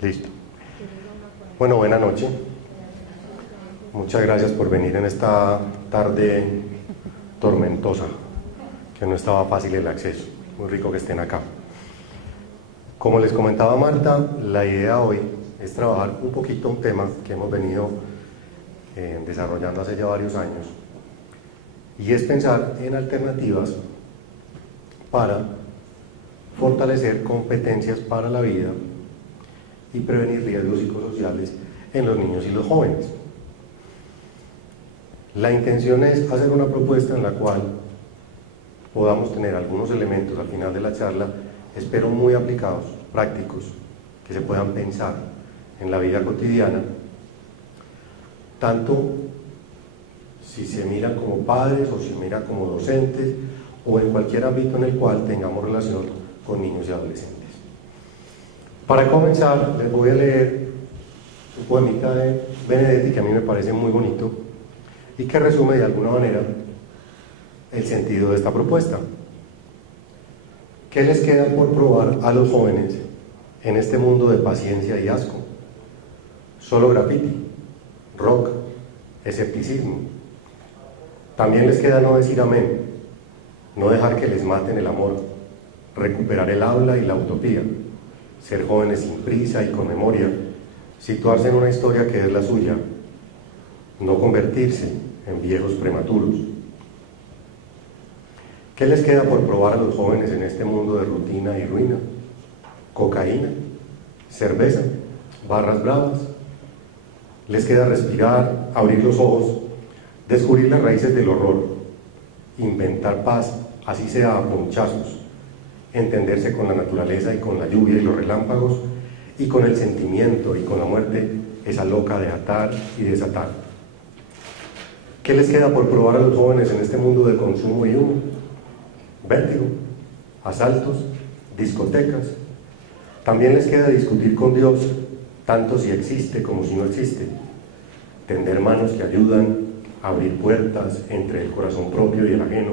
Listo. Bueno, buena noche. Muchas gracias por venir en esta tarde tormentosa, que no estaba fácil el acceso. Muy rico que estén acá. Como les comentaba Marta, la idea hoy es trabajar un poquito un tema que hemos venido desarrollando hace ya varios años, y es pensar en alternativas para fortalecer competencias para la vida y prevenir riesgos psicosociales en los niños y los jóvenes. La intención es hacer una propuesta en la cual podamos tener algunos elementos al final de la charla, espero muy aplicados, prácticos, que se puedan pensar en la vida cotidiana, tanto si se mira como padres o si se mira como docentes o en cualquier ámbito en el cual tengamos relación con niños y adolescentes. Para comenzar, les voy a leer un poemita de Benedetti que a mí me parece muy bonito y que resume de alguna manera el sentido de esta propuesta. ¿Qué les queda por probar a los jóvenes en este mundo de paciencia y asco? Solo graffiti, rock, escepticismo. También les queda no decir amén, no dejar que les maten el amor, recuperar el habla y la utopía, ser jóvenes sin prisa y con memoria, situarse en una historia que es la suya, no convertirse en viejos prematuros. ¿Qué les queda por probar a los jóvenes en este mundo de rutina y ruina? Cocaína, cerveza, barras bravas. Les queda respirar, abrir los ojos, descubrir las raíces del horror, inventar paz, así sea a ponchazos, entenderse con la naturaleza y con la lluvia y los relámpagos, y con el sentimiento y con la muerte, esa loca de atar y desatar. ¿Qué les queda por probar a los jóvenes en este mundo de consumo y humo? Vértigo, asaltos, discotecas. También les queda discutir con Dios, tanto si existe como si no existe, tender manos que ayudan, abrir puertas entre el corazón propio y el ajeno.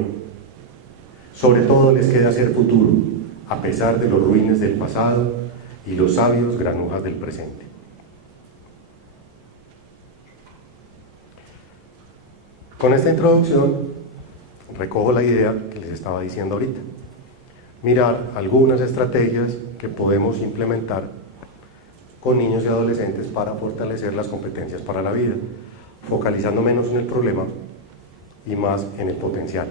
Sobre todo les queda ser futuro, a pesar de los ruines del pasado y los sabios granujas del presente. Con esta introducción recojo la idea que les estaba diciendo ahorita. Mirar algunas estrategias que podemos implementar con niños y adolescentes para fortalecer las competencias para la vida, focalizando menos en el problema y más en el potencial.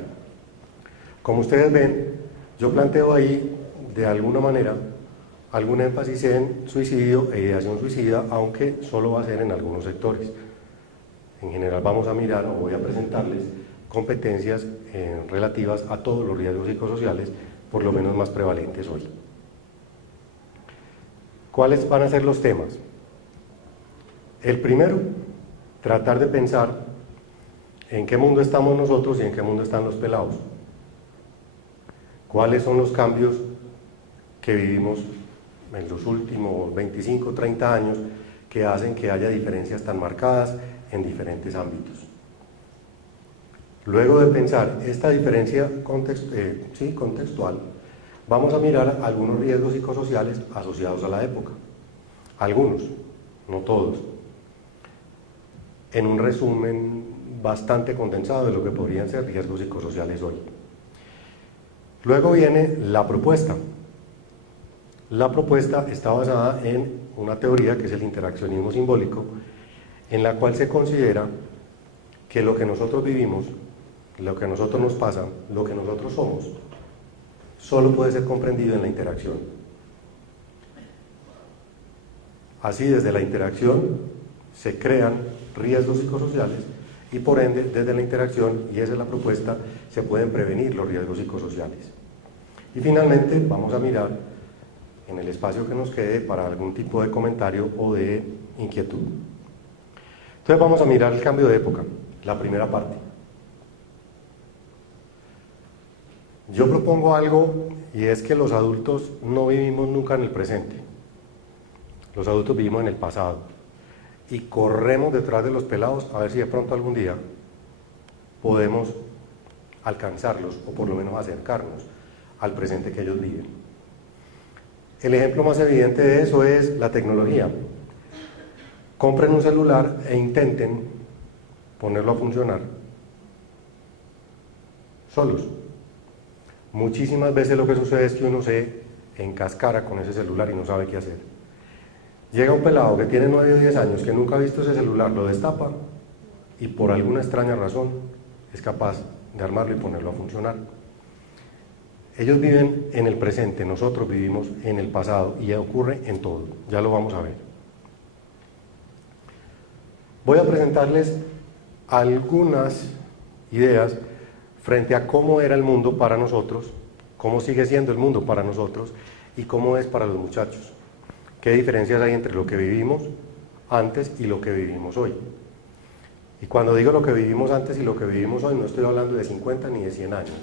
Como ustedes ven, yo planteo ahí, de alguna manera, algún énfasis en suicidio e ideación suicida, aunque solo va a ser en algunos sectores. En general vamos a mirar, o voy a presentarles, competencias relativas a todos los riesgos psicosociales, por lo menos más prevalentes hoy. ¿Cuáles van a ser los temas? El primero, tratar de pensar en qué mundo estamos nosotros y en qué mundo están los pelados. ¿Cuáles son los cambios que vivimos en los últimos 25, 30 años que hacen que haya diferencias tan marcadas en diferentes ámbitos? Luego de pensar esta diferencia contextual, vamos a mirar algunos riesgos psicosociales asociados a la época. Algunos, no todos. En un resumen bastante condensado de lo que podrían ser riesgos psicosociales hoy. Luego viene la propuesta. La propuesta está basada en una teoría que es el interaccionismo simbólico, en la cual se considera que lo que nosotros vivimos, lo que a nosotros nos pasa, lo que nosotros somos, solo puede ser comprendido en la interacción. Así, desde la interacción se crean riesgos psicosociales y por ende, desde la interacción, y esa es la propuesta, se pueden prevenir los riesgos psicosociales. Y finalmente vamos a mirar en el espacio que nos quede para algún tipo de comentario o de inquietud. Entonces vamos a mirar el cambio de época, la primera parte. Yo propongo algo, y es que los adultos no vivimos nunca en el presente. Los adultos vivimos en el pasado y corremos detrás de los pelados a ver si de pronto algún día podemos alcanzarlos o por lo menos acercarnos al presente que ellos viven. El ejemplo más evidente de eso es la tecnología. Compren un celular e intenten ponerlo a funcionar solos. Muchísimas veces lo que sucede es que uno se encascara con ese celular y no sabe qué hacer. Llega un pelado que tiene 9 o 10 años, que nunca ha visto ese celular, lo destapa y por alguna extraña razón es capaz de armarlo y ponerlo a funcionar. Ellos viven en el presente, nosotros vivimos en el pasado y ocurre en todo, ya lo vamos a ver. Voy a presentarles algunas ideas frente a cómo era el mundo para nosotros, cómo sigue siendo el mundo para nosotros y cómo es para los muchachos. ¿Qué diferencias hay entre lo que vivimos antes y lo que vivimos hoy? Y cuando digo lo que vivimos antes y lo que vivimos hoy, no estoy hablando de 50 ni de 100 años.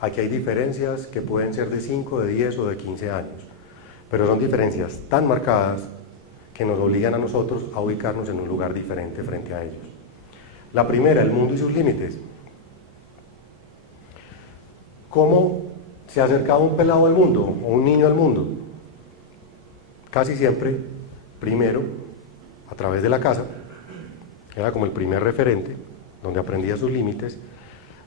Aquí hay diferencias que pueden ser de 5, de 10 o de 15 años, pero son diferencias tan marcadas que nos obligan a nosotros a ubicarnos en un lugar diferente frente a ellos. La primera, el mundo y sus límites. ¿Cómo se acercaba un pelado al mundo o un niño al mundo? Casi siempre, primero, a través de la casa, era como el primer referente, donde aprendía sus límites,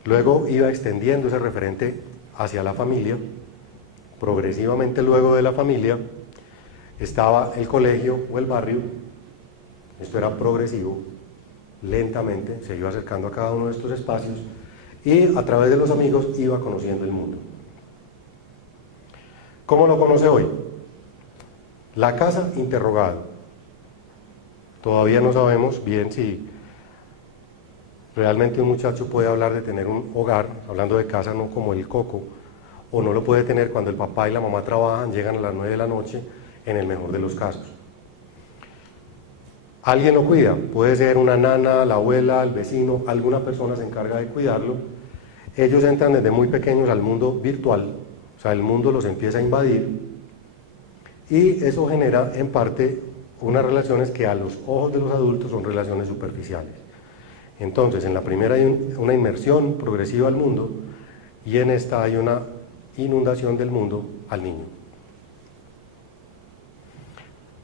luego iba extendiendo ese referente hacia la familia, progresivamente luego de la familia, estaba el colegio o el barrio, esto era progresivo, lentamente se iba acercando a cada uno de estos espacios y a través de los amigos iba conociendo el mundo. ¿Cómo lo conoce hoy? La casa interrogada. Todavía no sabemos bien si realmente un muchacho puede hablar de tener un hogar, hablando de casa no como el coco, o no lo puede tener cuando el papá y la mamá trabajan, llegan a las 9 de la noche, en el mejor de los casos. Alguien lo cuida, puede ser una nana, la abuela, el vecino, alguna persona se encarga de cuidarlo. Ellos entran desde muy pequeños al mundo virtual, o sea, el mundo los empieza a invadir y eso genera en parte unas relaciones que a los ojos de los adultos son relaciones superficiales. Entonces, en la primera hay una inmersión progresiva al mundo y en esta hay una inundación del mundo al niño.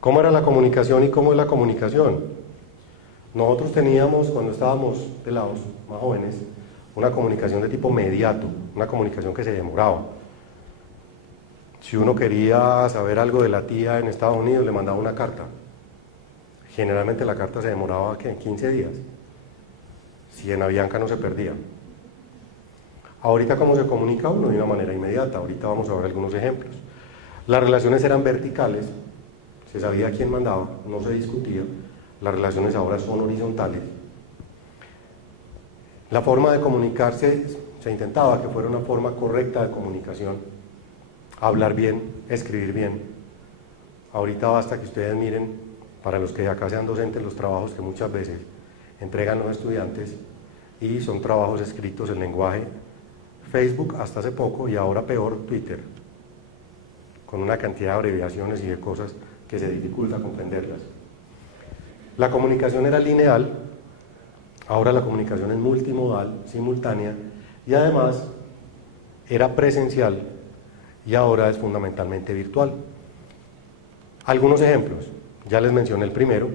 ¿Cómo era la comunicación y cómo es la comunicación? Nosotros teníamos, cuando estábamos pelados, más jóvenes, una comunicación de tipo mediato, una comunicación que se demoraba. Si uno quería saber algo de la tía en Estados Unidos, le mandaba una carta. Generalmente la carta se demoraba, ¿qué? 15 días. Si en Avianca no se perdía. Ahorita, ¿cómo se comunica uno? De una manera inmediata. Ahorita vamos a ver algunos ejemplos. Las relaciones eran verticales, se sabía quién mandaba, no se discutía. Las relaciones ahora son horizontales. La forma de comunicarse, se intentaba que fuera una forma correcta de comunicación. Hablar bien, escribir bien. Ahorita basta que ustedes miren, para los que acá sean docentes, los trabajos que muchas veces entregan los estudiantes y son trabajos escritos en lenguaje Facebook hasta hace poco y ahora peor Twitter, con una cantidad de abreviaciones y de cosas que se dificulta comprenderlas. La comunicación era lineal, ahora la comunicación es multimodal, simultánea y además era presencial y ahora es fundamentalmente virtual. Algunos ejemplos, ya les mencioné el primero.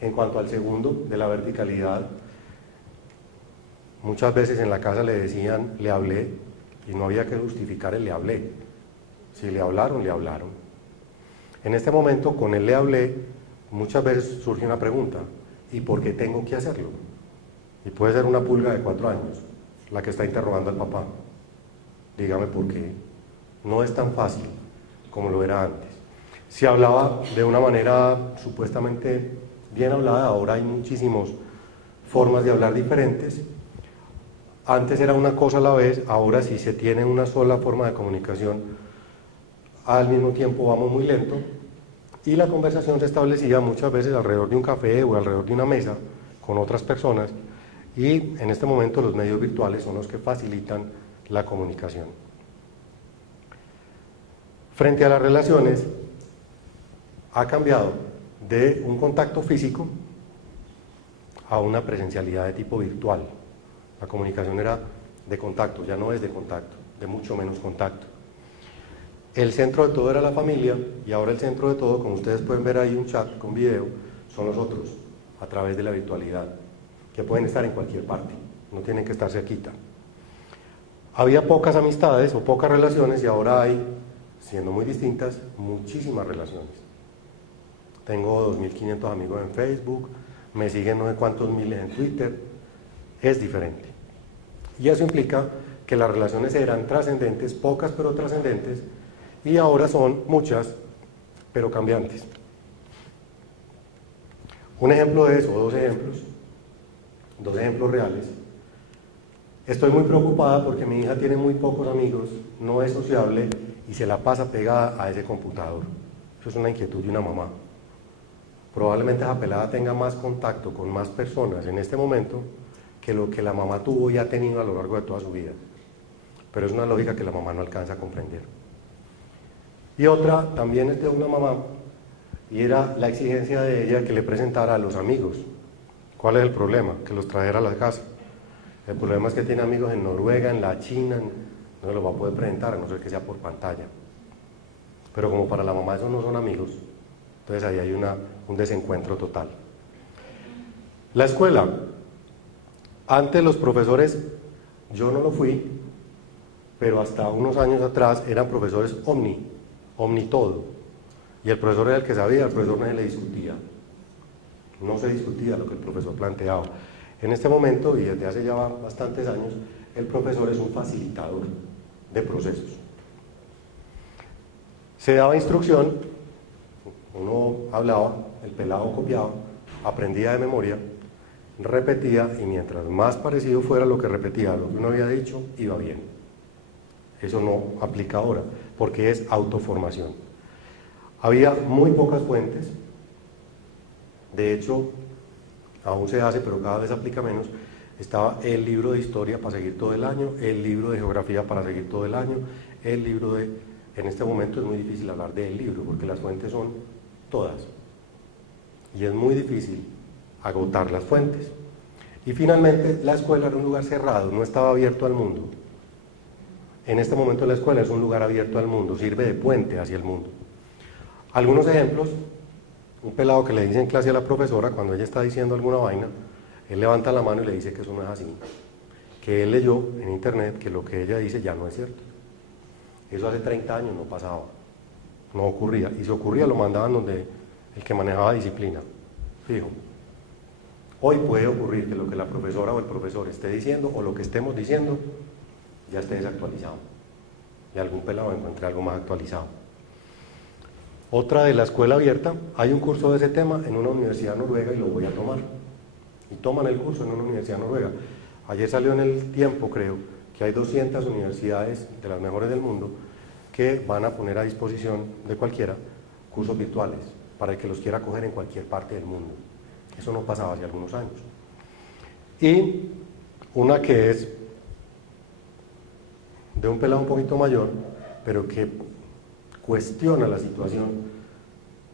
En cuanto al segundo, de la verticalidad, muchas veces en la casa le decían, le hablé, y no había que justificar el le hablé. Si le hablaron, le hablaron. En este momento, con el le hablé, muchas veces surge una pregunta, ¿y por qué tengo que hacerlo? Y puede ser una pulga de 4 años, la que está interrogando al papá. Dígame por qué. No es tan fácil como lo era antes. Se hablaba de una manera supuestamente bien hablada, ahora hay muchísimas formas de hablar diferentes. Antes era una cosa a la vez, ahora si se tiene una sola forma de comunicación, al mismo tiempo vamos muy lento y la conversación se establecía muchas veces alrededor de un café o alrededor de una mesa con otras personas y en este momento los medios virtuales son los que facilitan la comunicación. Frente a las relaciones, ha cambiado de un contacto físico a una presencialidad de tipo virtual. La comunicación era de contacto, ya no es de contacto, de mucho menos contacto. El centro de todo era la familia y ahora el centro de todo, como ustedes pueden ver ahí un chat con video, son los otros, a través de la virtualidad, que pueden estar en cualquier parte, no tienen que estar cerquita. Había pocas amistades o pocas relaciones y ahora hay, siendo muy distintas, muchísimas relaciones. Tengo 2.500 amigos en Facebook, me siguen no sé cuántos miles en Twitter, es diferente. Y eso implica que las relaciones eran trascendentes, pocas pero trascendentes, y ahora son muchas, pero cambiantes. Un ejemplo de eso, dos ejemplos reales. Estoy muy preocupada porque mi hija tiene muy pocos amigos, no es sociable y se la pasa pegada a ese computador. Eso es una inquietud de una mamá. Probablemente esa pelada tenga más contacto con más personas en este momento que lo que la mamá tuvo y ha tenido a lo largo de toda su vida. Pero es una lógica que la mamá no alcanza a comprender. Y otra también es de una mamá, y era la exigencia de ella que le presentara a los amigos. ¿Cuál es el problema? Que los trajera a la casa. El problema es que tiene amigos en Noruega, en la China, no se los va a poder presentar, a no ser que sea por pantalla. Pero como para la mamá esos no son amigos, entonces ahí hay un desencuentro total. La escuela. Antes los profesores, yo no lo fui, pero hasta unos años atrás eran profesores omni todo. Y el profesor era el que sabía, el profesor no se le discutía. No se discutía lo que el profesor planteaba. En este momento, y desde hace ya bastantes años, el profesor es un facilitador de procesos. Se daba instrucción, uno hablaba, el pelado copiaba, aprendía de memoria, repetía, y mientras más parecido fuera lo que repetía, lo que uno había dicho, iba bien. Eso no aplica ahora, porque es autoformación. Había muy pocas fuentes, de hecho, aún se hace, pero cada vez aplica menos. Estaba el libro de historia para seguir todo el año, el libro de geografía para seguir todo el año, el libro de... En este momento es muy difícil hablar del libro, porque las fuentes son todas. Y es muy difícil agotar las fuentes. Y finalmente, la escuela era un lugar cerrado, no estaba abierto al mundo. En este momento la escuela es un lugar abierto al mundo, sirve de puente hacia el mundo. Algunos ejemplos: un pelado que le dice en clase a la profesora, cuando ella está diciendo alguna vaina, él levanta la mano y le dice que eso no es así, que él leyó en internet que lo que ella dice ya no es cierto. Eso hace 30 años no pasaba, no ocurría, y si ocurría lo mandaban donde el que manejaba disciplina, fijo. Hoy puede ocurrir que lo que la profesora o el profesor esté diciendo, o lo que estemos diciendo, ya esté desactualizado, y algún pelado encuentre algo más actualizado. Otra de la escuela abierta, hay un curso de ese tema en una universidad noruega y lo voy a tomar. Y toman el curso en una universidad noruega. Ayer salió en El Tiempo, creo, que hay 200 universidades de las mejores del mundo que van a poner a disposición de cualquiera cursos virtuales para el que los quiera coger en cualquier parte del mundo. Eso no pasaba hace algunos años. Y una que es de un pelado un poquito mayor, pero que cuestiona la situación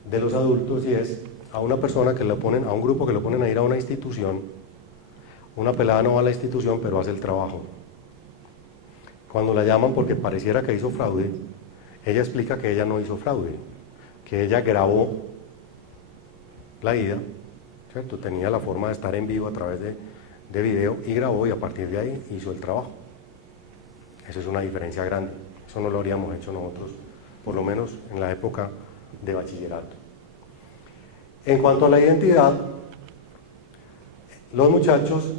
de los adultos, y es a una persona que lo ponen, a un grupo que lo ponen a ir a una institución. Una pelada no va a la institución, pero hace el trabajo. Cuando la llaman porque pareciera que hizo fraude, ella explica que ella no hizo fraude, que ella grabó la ida, ¿cierto? Tenía la forma de estar en vivo a través de video y grabó, y a partir de ahí hizo el trabajo. Eso es una diferencia grande, eso no lo habríamos hecho nosotros, por lo menos en la época de bachillerato. En cuanto a la identidad, los muchachos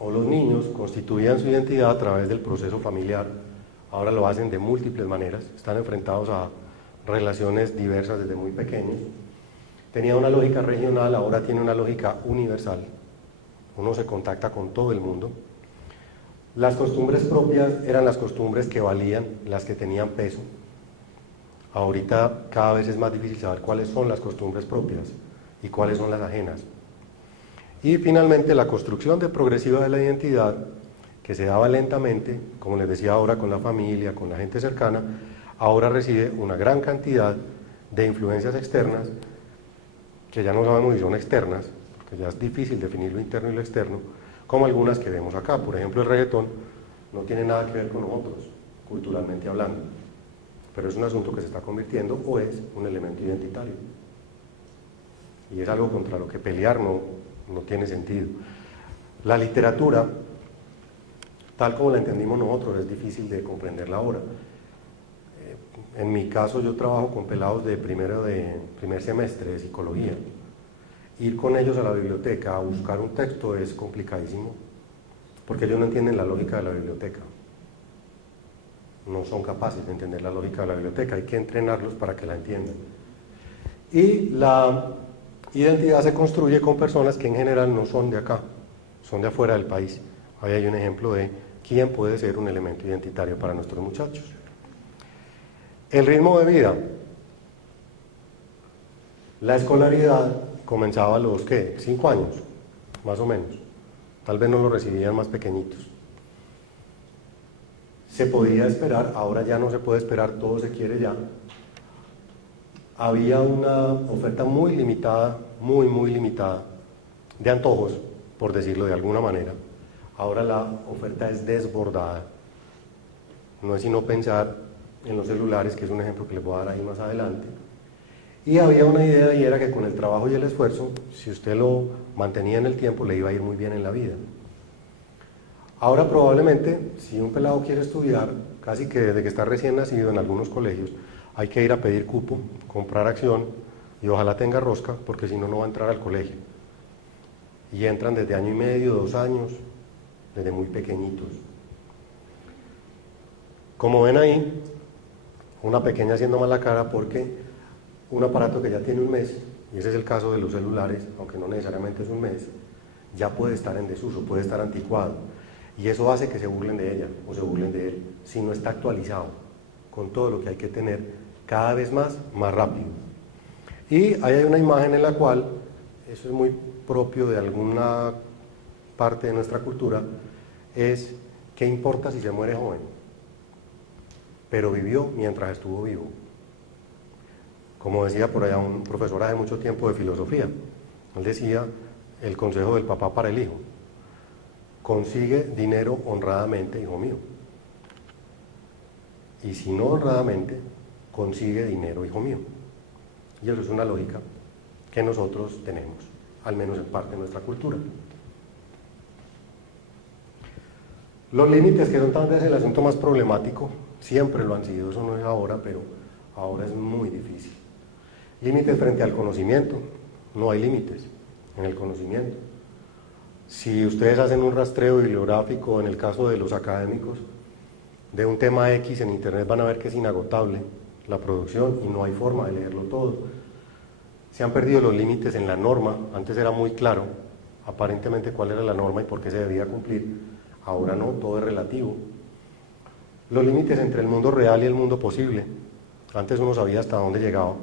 o los niños constituían su identidad a través del proceso familiar. Ahora lo hacen de múltiples maneras, están enfrentados a relaciones diversas desde muy pequeños. Tenía una lógica regional, ahora tiene una lógica universal. Uno se contacta con todo el mundo. Las costumbres propias eran las costumbres que valían, las que tenían peso. Ahorita cada vez es más difícil saber cuáles son las costumbres propias y cuáles son las ajenas. Y finalmente la construcción progresiva de la identidad, que se daba lentamente, como les decía ahora, con la familia, con la gente cercana, ahora recibe una gran cantidad de influencias externas, que ya no sabemos si son externas, porque ya es difícil definir lo interno y lo externo, como algunas que vemos acá. Por ejemplo, el reggaetón no tiene nada que ver con nosotros, culturalmente hablando, pero es un asunto que se está convirtiendo o es un elemento identitario. Y es algo contra lo que pelear no tiene sentido. La literatura, tal como la entendimos nosotros, es difícil de comprenderla ahora. En mi caso yo trabajo con pelados de primer semestre de psicología. Ir con ellos a la biblioteca a buscar un texto es complicadísimo, porque ellos no entienden la lógica de la biblioteca. No son capaces de entender la lógica de la biblioteca, hay que entrenarlos para que la entiendan. Y la identidad se construye con personas que en general no son de acá, son de afuera del país. Ahí hay un ejemplo de quién puede ser un elemento identitario para nuestros muchachos. El ritmo de vida. La escolaridad comenzaba a los, ¿qué? 5 años, más o menos. Tal vez no lo recibían más pequeñitos. Se podía esperar, ahora ya no se puede esperar, todo se quiere ya. Había una oferta muy limitada, muy limitada, de antojos, por decirlo de alguna manera. Ahora la oferta es desbordada. No es sino pensar en los celulares, que es un ejemplo que les voy a dar ahí más adelante. Y había una idea y era que con el trabajo y el esfuerzo, si usted lo mantenía en el tiempo, le iba a ir muy bien en la vida. Ahora probablemente, si un pelado quiere estudiar, casi que desde que está recién nacido en algunos colegios, hay que ir a pedir cupo, comprar acción y ojalá tenga rosca, porque si no, no va a entrar al colegio. Y entran desde año y medio, 2 años, desde muy pequeñitos. Como ven ahí, una pequeña haciendo mala cara porque un aparato que ya tiene un mes, y ese es el caso de los celulares, aunque no necesariamente es un mes, ya puede estar en desuso, puede estar anticuado. Y eso hace que se burlen de ella o se burlen de él, si no está actualizado con todo lo que hay que tener cada vez más rápido. Y ahí hay una imagen en la cual, eso es muy propio de alguna parte de nuestra cultura, es ¿qué importa si se muere joven? Pero vivió mientras estuvo vivo. Como decía por allá un profesor hace mucho tiempo de filosofía, él decía el consejo del papá para el hijo: consigue dinero honradamente, hijo mío. Y si no honradamente, consigue dinero, hijo mío. Y eso es una lógica que nosotros tenemos, al menos en parte de nuestra cultura. Los límites, que son tal vez el asunto más problemático, siempre lo han sido, eso no es ahora, pero ahora es muy difícil. Límites frente al conocimiento, no hay límites en el conocimiento. Si ustedes hacen un rastreo bibliográfico, en el caso de los académicos, de un tema X en internet, van a ver que es inagotable la producción y no hay forma de leerlo todo. Se han perdido los límites en la norma, antes era muy claro aparentemente cuál era la norma y por qué se debía cumplir, ahora no, todo es relativo. Los límites entre el mundo real y el mundo posible, antes uno sabía hasta dónde llegaba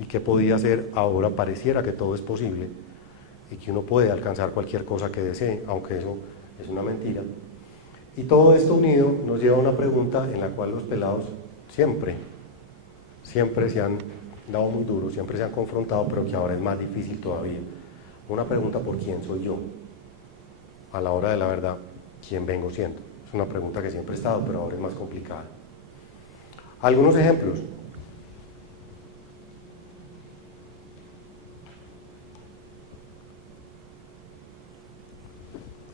y qué podía hacer, ahora pareciera que todo es posible y que uno puede alcanzar cualquier cosa que desee, aunque eso es una mentira. Y todo esto unido nos lleva a una pregunta en la cual los pelados siempre se han dado muy duro, siempre se han confrontado, pero que ahora es más difícil todavía. Una pregunta: ¿por quién soy yo? A la hora de la verdad, ¿quién vengo siendo? Es una pregunta que siempre ha estado, pero ahora es más complicada. Algunos ejemplos.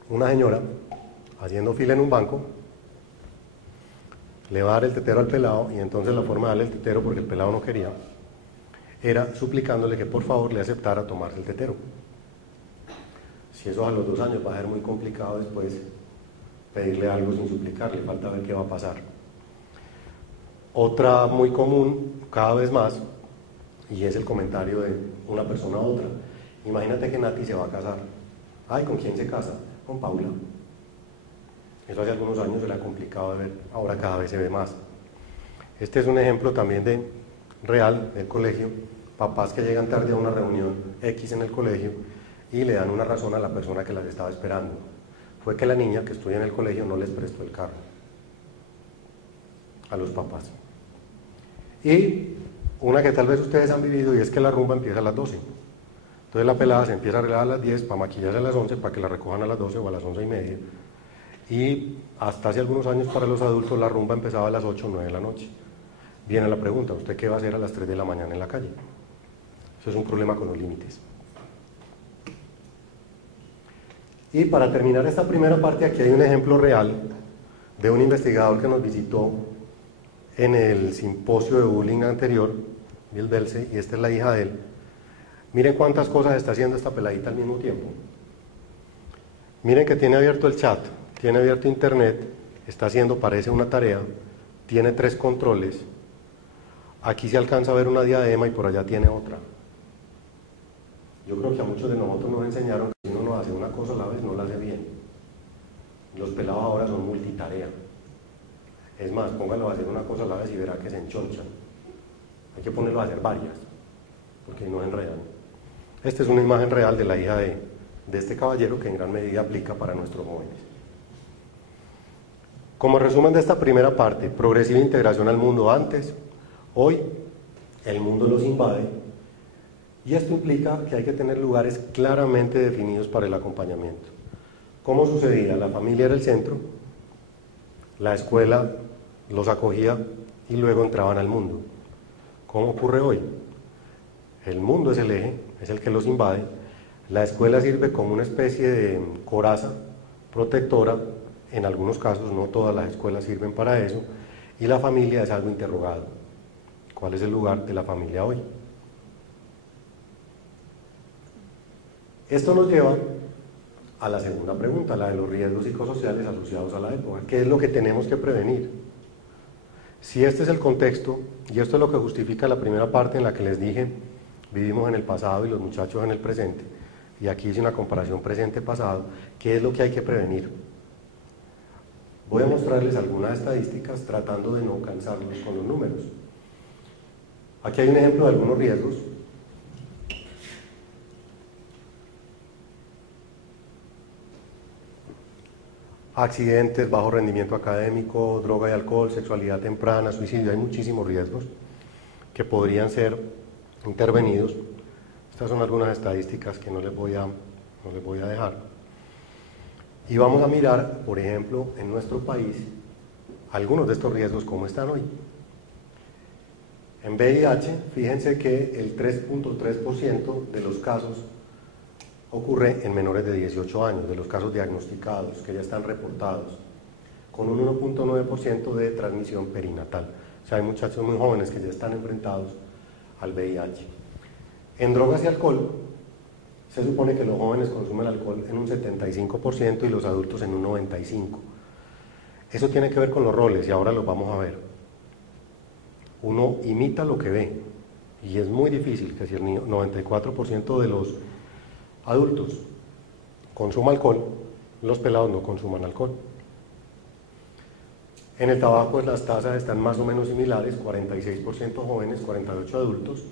Una señora haciendo fila en un banco le va a dar el tetero al pelado, y entonces la forma de darle el tetero, porque el pelado no quería, era suplicándole que por favor le aceptara tomarse el tetero. Si eso a los 2 años va a ser muy complicado después pedirle algo sin suplicarle, falta ver qué va a pasar. Otra muy común, cada vez más, y es el comentario de una persona a otra: imagínate que Nati se va a casar. Ay, ¿con quién se casa? Con Paula. Eso hace algunos años era complicado de ver, ahora cada vez se ve más. Este es un ejemplo también real del colegio: papás que llegan tarde a una reunión X en el colegio y le dan una razón a la persona que las estaba esperando. Fue que la niña que estudia en el colegio no les prestó el carro a los papás. Y una que tal vez ustedes han vivido, y es que la rumba empieza a las 12. Entonces la pelada se empieza a arreglar a las 10 para maquillarse a las 11 para que la recojan a las 12 o a las 11:30. Y hasta hace algunos años para los adultos la rumba empezaba a las 8 o 9 de la noche. viene la pregunta, ¿usted qué va a hacer a las 3 de la mañana en la calle? Eso es un problema con los límites. Y para terminar esta primera parte, aquí hay un ejemplo real de un investigador que nos visitó en el simposio de bullying anterior, Bill Belsey, y esta es la hija de él. Miren cuántas cosas está haciendo esta peladita al mismo tiempo. Miren que tiene abierto el chat, tiene abierto internet, está haciendo, parece una tarea, tiene 3 controles, aquí se alcanza a ver una diadema y por allá tiene otra. Yo creo que a muchos de nosotros nos enseñaron que si uno no hace una cosa a la vez, no la hace bien. Los pelados ahora son multitarea. Es más, póngalo a hacer una cosa a la vez y verá que se enchonchan. Hay que ponerlo a hacer varias, porque no se enredan. Esta es una imagen real de la hija de este caballero que en gran medida aplica para nuestros jóvenes. Como resumen de esta primera parte, progresiva integración al mundo antes, hoy el mundo los invade y esto implica que hay que tener lugares claramente definidos para el acompañamiento. ¿Cómo sucedía? La familia era el centro, la escuela los acogía y luego entraban al mundo. ¿Cómo ocurre hoy? El mundo es el eje, es el que los invade, la escuela sirve como una especie de coraza protectora, en algunos casos, no todas las escuelas sirven para eso, y la familia es algo interrogado. ¿Cuál es el lugar de la familia hoy? Esto nos lleva a la segunda pregunta, la de los riesgos psicosociales asociados a la época. ¿Qué es lo que tenemos que prevenir? Si este es el contexto, y esto es lo que justifica la primera parte en la que les dije, vivimos en el pasado y los muchachos en el presente, y aquí hice una comparación presente-pasado, ¿qué es lo que hay que prevenir? Voy a mostrarles algunas estadísticas tratando de no cansarlos con los números. Aquí hay un ejemplo de algunos riesgos. Accidentes, bajo rendimiento académico, droga y alcohol, sexualidad temprana, suicidio, hay muchísimos riesgos que podrían ser intervenidos. Estas son algunas estadísticas que no les voy a dejar. Y vamos a mirar, por ejemplo, en nuestro país, algunos de estos riesgos, cómo están hoy. En VIH, fíjense que el 3.3% de los casos ocurre en menores de 18 años, de los casos diagnosticados, que ya están reportados, con un 1.9% de transmisión perinatal. O sea, hay muchachos muy jóvenes que ya están enfrentados al VIH. En drogas y alcohol, se supone que los jóvenes consumen alcohol en un 75% y los adultos en un 95%. Eso tiene que ver con los roles y ahora los vamos a ver. Uno imita lo que ve y es muy difícil que si el 94% de los adultos consuma alcohol, los pelados no consuman alcohol. En el tabaco pues, las tasas están más o menos similares, 46% jóvenes, 48% adultos.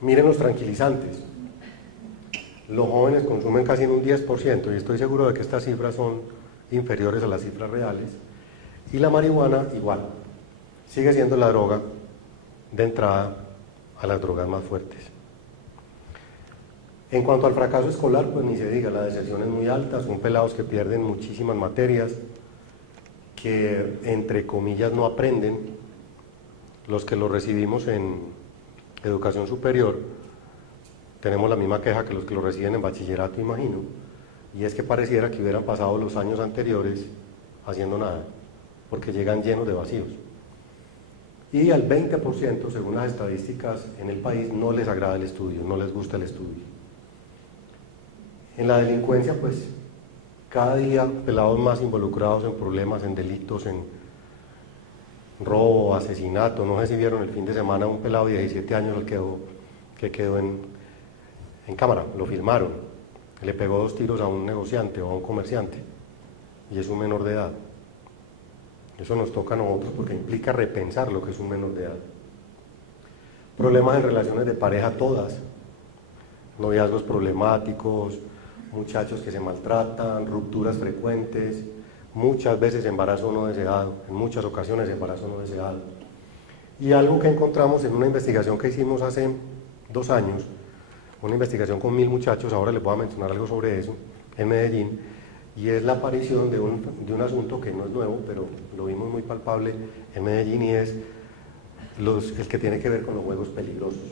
Miren los tranquilizantes. Los jóvenes consumen casi en un 10% y estoy seguro de que estas cifras son inferiores a las cifras reales. Y la marihuana igual, sigue siendo la droga de entrada a las drogas más fuertes. En cuanto al fracaso escolar, pues ni se diga, la deserción es muy alta, son pelados que pierden muchísimas materias, que entre comillas no aprenden. Los que lo recibimos en educación superior, tenemos la misma queja que los que lo reciben en bachillerato, imagino, y es que pareciera que hubieran pasado los años anteriores haciendo nada, porque llegan llenos de vacíos. Y al 20%, según las estadísticas en el país, no les agrada el estudio, no les gusta el estudio. En la delincuencia, pues, cada día pelados más involucrados en problemas, en delitos, en robo, asesinato. No sé si vieron el fin de semana un pelado de 17 años que quedó en cámara, lo filmaron, le pegó 2 tiros a un negociante o a un comerciante y es un menor de edad. Eso nos toca a nosotros porque implica repensar lo que es un menor de edad. Problemas en relaciones de pareja todas, noviazgos problemáticos, muchachos que se maltratan, rupturas frecuentes, muchas veces embarazo no deseado, en muchas ocasiones embarazo no deseado. Y algo que encontramos en una investigación que hicimos hace 2 años, una investigación con 1000 muchachos, ahora les voy a mencionar algo sobre eso, en Medellín, y es la aparición de un asunto que no es nuevo, pero lo vimos muy palpable en Medellín, y es el que tiene que ver con los juegos peligrosos.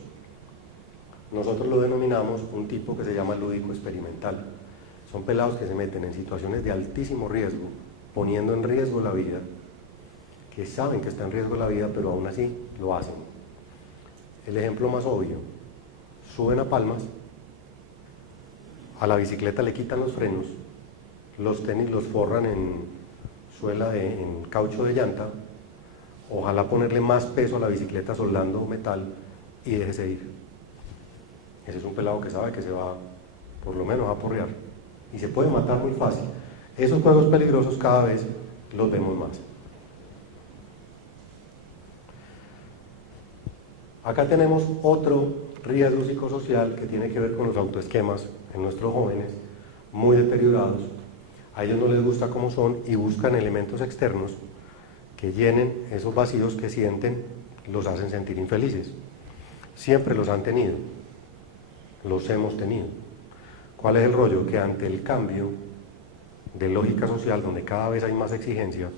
Nosotros lo denominamos un tipo que se llama lúdico experimental. Son pelados que se meten en situaciones de altísimo riesgo, poniendo en riesgo la vida, que saben que está en riesgo la vida, pero aún así lo hacen. El ejemplo más obvio: suben a Palmas, a la bicicleta le quitan los frenos, los tenis los forran en suela en caucho de llanta, ojalá ponerle más peso a la bicicleta soldando metal y déjese ir. Ese es un pelado que sabe que se va, por lo menos, a porrear y se puede matar muy fácil. Esos juegos peligrosos cada vez los vemos más. Acá tenemos otro riesgo psicosocial que tiene que ver con los autoesquemas en nuestros jóvenes, muy deteriorados. A ellos no les gusta cómo son y buscan elementos externos que llenen esos vacíos que sienten, los hacen sentir infelices. Siempre los han tenido, los hemos tenido. ¿Cuál es el rollo? Que ante el cambio de lógica social, donde cada vez hay más exigencia,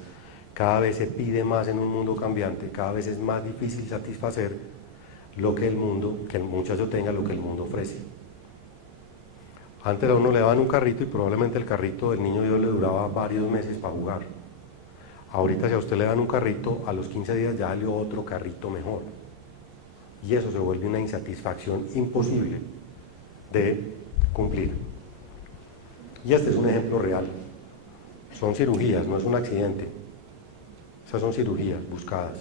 cada vez se pide más en un mundo cambiante, cada vez es más difícil satisfacer lo que el muchacho tenga, lo que el mundo ofrece. Antes a uno le daban un carrito y probablemente el carrito del niño Dios le duraba varios meses para jugar. Ahorita si a usted le dan un carrito, a los 15 días ya salió otro carrito mejor. Y eso se vuelve una insatisfacción imposible de cumplir. Y este es un ejemplo real. Son cirugías, no es un accidente. Esas son cirugías buscadas.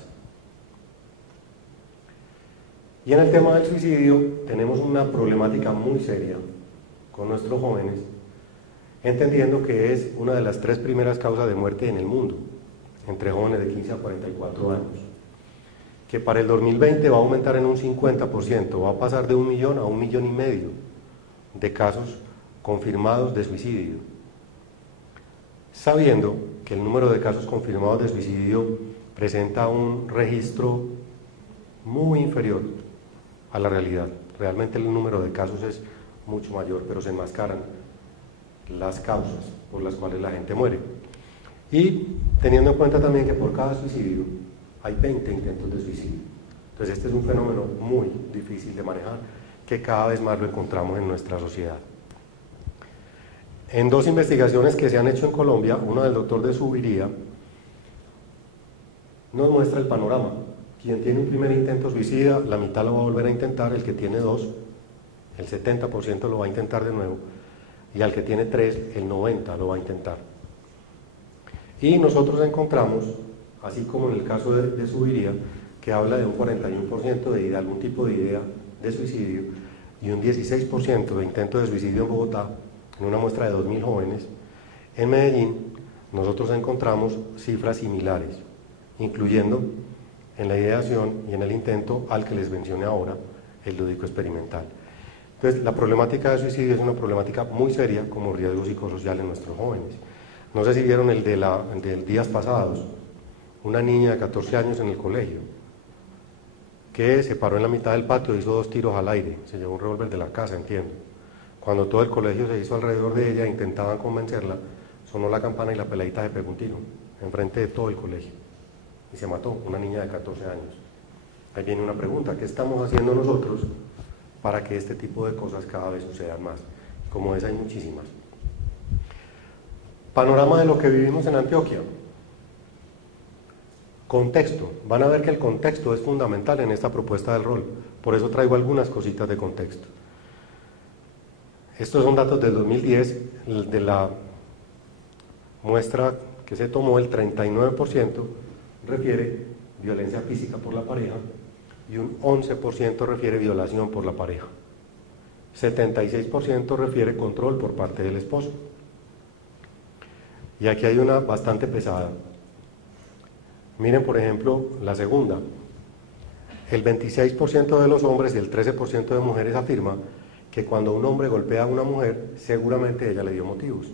Y en el tema del suicidio tenemos una problemática muy seria con nuestros jóvenes, entendiendo que es una de las 3 primeras causas de muerte en el mundo, entre jóvenes de 15 a 44 años, que para el 2020 va a aumentar en un 50%, va a pasar de 1 millón a 1,5 millones de casos confirmados de suicidio, sabiendo que el número de casos confirmados de suicidio presenta un registro muy inferior a la realidad. Realmente el número de casos es mucho mayor, pero se enmascaran las causas por las cuales la gente muere. Y teniendo en cuenta también que por cada suicidio hay 20 intentos de suicidio. Entonces este es un fenómeno muy difícil de manejar, que cada vez más lo encontramos en nuestra sociedad. En 2 investigaciones que se han hecho en Colombia, una del doctor de Subiría, nos muestra el panorama. Quien tiene un primer intento suicida, la mitad lo va a volver a intentar; el que tiene 2, el 70% lo va a intentar de nuevo, y al que tiene 3, el 90% lo va a intentar. Y nosotros encontramos, así como en el caso de Subiría, que habla de un 41% de algún tipo de idea de suicidio y un 16% de intento de suicidio en Bogotá, en una muestra de 2.000 jóvenes. En Medellín nosotros encontramos cifras similares, incluyendo en la ideación y en el intento al que les mencioné ahora, el lúdico experimental. Entonces, la problemática de suicidio es una problemática muy seria como riesgo psicosocial en nuestros jóvenes. No sé si vieron el de días pasados, una niña de 14 años en el colegio, que se paró en la mitad del patio, hizo 2 tiros al aire, se llevó un revólver de la casa, entiendo. Cuando todo el colegio se hizo alrededor de ella, intentaban convencerla, sonó la campana y la peladita se pegó un tiro, enfrente de todo el colegio. Y se mató, una niña de 14 años. Ahí viene una pregunta: ¿qué estamos haciendo nosotros para que este tipo de cosas cada vez sucedan más? Como esa hay muchísimas. Panorama de lo que vivimos en Antioquia. Contexto. Van a ver que el contexto es fundamental en esta propuesta del rol. Por eso traigo algunas cositas de contexto. Estos son datos del 2010, de la muestra que se tomó. El 39% refiere violencia física por la pareja y un 11% refiere violación por la pareja. 76% refiere control por parte del esposo. Y aquí hay una bastante pesada. Miren, por ejemplo, la segunda. El 26% de los hombres y el 13% de mujeres afirma que cuando un hombre golpea a una mujer, seguramente ella le dio motivos.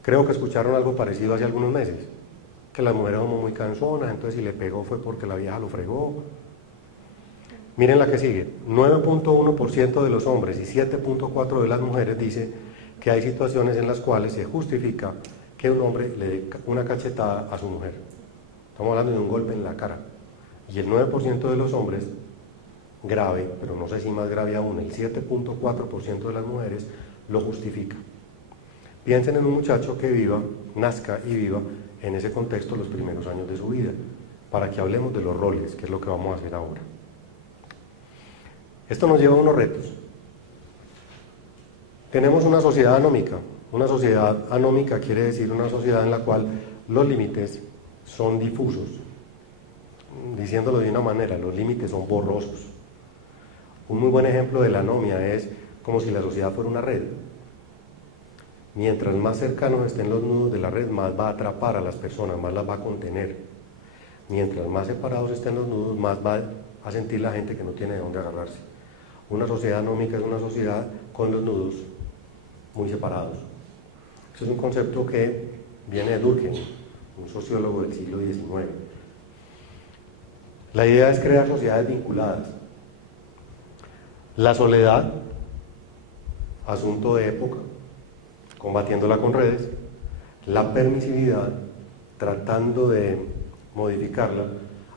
Creo que escucharon algo parecido hace algunos meses, que las mujeres somos muy cansonas, entonces si le pegó fue porque la vieja lo fregó. Miren la que sigue. 9.1% de los hombres y 7.4% de las mujeres dice que hay situaciones en las cuales se justifica que un hombre le dé una cachetada a su mujer. Estamos hablando de un golpe en la cara. Y el 9% de los hombres, grave, pero no sé si más grave aún, el 7.4% de las mujeres lo justifica. Piensen en un muchacho que nazca y viva en ese contexto los primeros años de su vida, para que hablemos de los roles, que es lo que vamos a hacer ahora. Esto nos lleva a unos retos. Tenemos una sociedad anómica. Una sociedad anómica quiere decir una sociedad en la cual los límites son difusos. Diciéndolo de una manera, los límites son borrosos. Un muy buen ejemplo de la anomia es como si la sociedad fuera una red. Mientras más cercanos estén los nudos de la red, más va a atrapar a las personas, más las va a contener. Mientras más separados estén los nudos, más va a sentir la gente que no tiene de dónde agarrarse. Una sociedad anómica es una sociedad con los nudos muy separados. Eso es un concepto que viene de Durkheim, un sociólogo del siglo XIX. La idea es crear sociedades vinculadas. La soledad, asunto de época, combatiéndola con redes. La permisividad, tratando de modificarla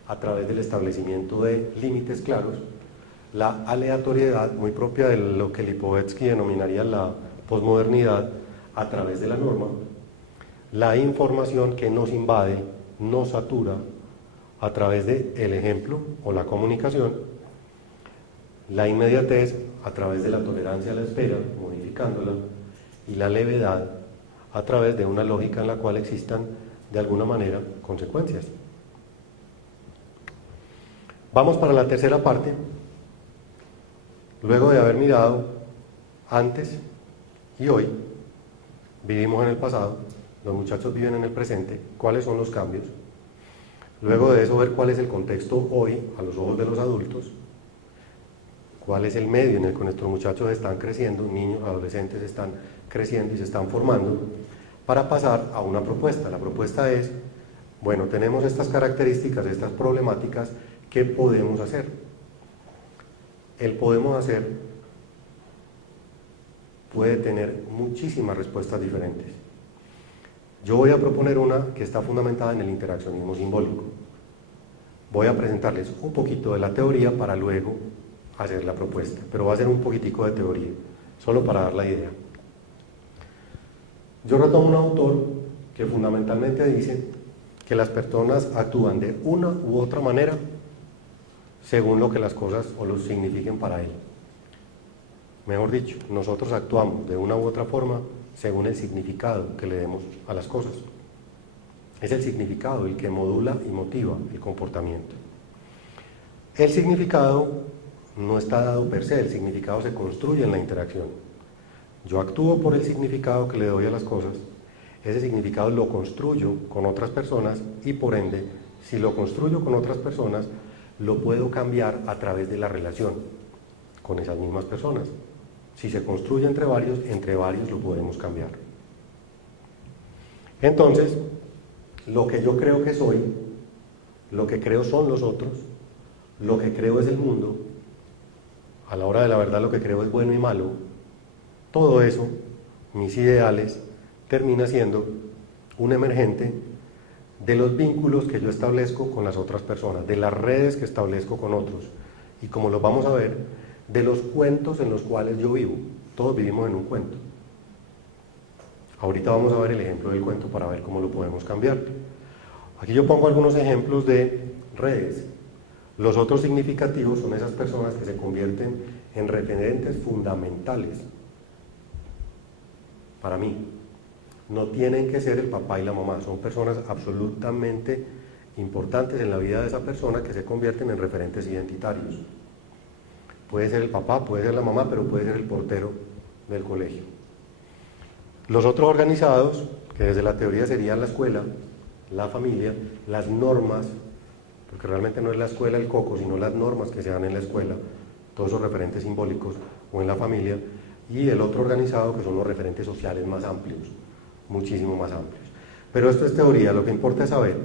a través del establecimiento de límites claros. La aleatoriedad, muy propia de lo que Lipovetsky denominaría la posmodernidad, a través de la norma. La información que nos invade, nos satura, a través del ejemplo o la comunicación. La inmediatez, a través de la tolerancia a la espera, modificándola. Y la levedad, a través de una lógica en la cual existan, de alguna manera, consecuencias. Vamos para la tercera parte. Luego de haber mirado antes y hoy, vivimos en el pasado, los muchachos viven en el presente, cuáles son los cambios. Luego de eso, ver cuál es el contexto hoy, a los ojos de los adultos, cuál es el medio en el que nuestros muchachos están creciendo, niños, adolescentes están creciendo y se están formando, para pasar a una propuesta. La propuesta es, bueno, tenemos estas características, estas problemáticas, ¿qué podemos hacer? El podemos hacer puede tener muchísimas respuestas diferentes. Yo voy a proponer una que está fundamentada en el interaccionismo simbólico. Voy a presentarles un poquito de la teoría para luego hacer la propuesta, pero va a ser un poquitico de teoría, solo para dar la idea. Yo retomo un autor que fundamentalmente dice que las personas actúan de una u otra manera según lo que las cosas o los signifiquen para él. Mejor dicho, nosotros actuamos de una u otra forma según el significado que le demos a las cosas. Es el significado el que modula y motiva el comportamiento. El significado no está dado per se, el significado se construye en la interacción. Yo actúo por el significado que le doy a las cosas, ese significado lo construyo con otras personas y por ende, si lo construyo con otras personas, lo puedo cambiar a través de la relación con esas mismas personas. Si se construye entre varios lo podemos cambiar. Entonces, lo que yo creo que soy, lo que creo son los otros, lo que creo es el mundo, a la hora de la verdad lo que creo es bueno y malo, todo eso, mis ideales, termina siendo un emergente de los vínculos que yo establezco con las otras personas, de las redes que establezco con otros, y como lo vamos a ver, de los cuentos en los cuales yo vivo. Todos vivimos en un cuento. Ahorita vamos a ver el ejemplo del cuento para ver cómo lo podemos cambiar. Aquí yo pongo algunos ejemplos de redes. Los otros significativos son esas personas que se convierten en referentes fundamentales para mí. No tienen que ser el papá y la mamá, son personas absolutamente importantes en la vida de esa persona que se convierten en referentes identitarios. Puede ser el papá, puede ser la mamá, pero puede ser el portero del colegio. Los otros organizados, que desde la teoría serían la escuela, la familia, las normas, porque realmente no es la escuela el coco, sino las normas que se dan en la escuela, todos esos referentes simbólicos, o en la familia, y el otro organizado que son los referentes sociales más amplios, muchísimo más amplios. Pero esto es teoría, lo que importa es saber,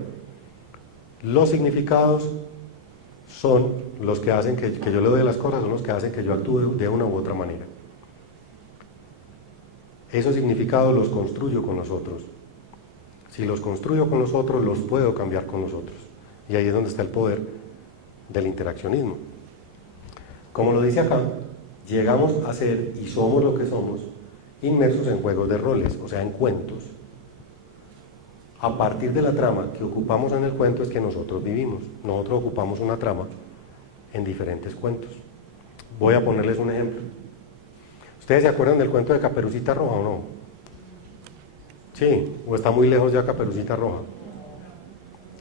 los significados son los que hacen que yo le dé las cosas, son los que hacen que yo actúe de una u otra manera. Esos significados los construyo con los otros. Si los construyo con los otros, los puedo cambiar con los otros. Y ahí es donde está el poder del interaccionismo. Como lo dice acá, llegamos a ser y somos lo que somos inmersos en juegos de roles, o sea, en cuentos. A partir de la trama que ocupamos en el cuento es que nosotros vivimos. Nosotros ocupamos una trama en diferentes cuentos. Voy a ponerles un ejemplo. ¿Ustedes se acuerdan del cuento de Caperucita Roja o no? Sí, o está muy lejos ya Caperucita Roja.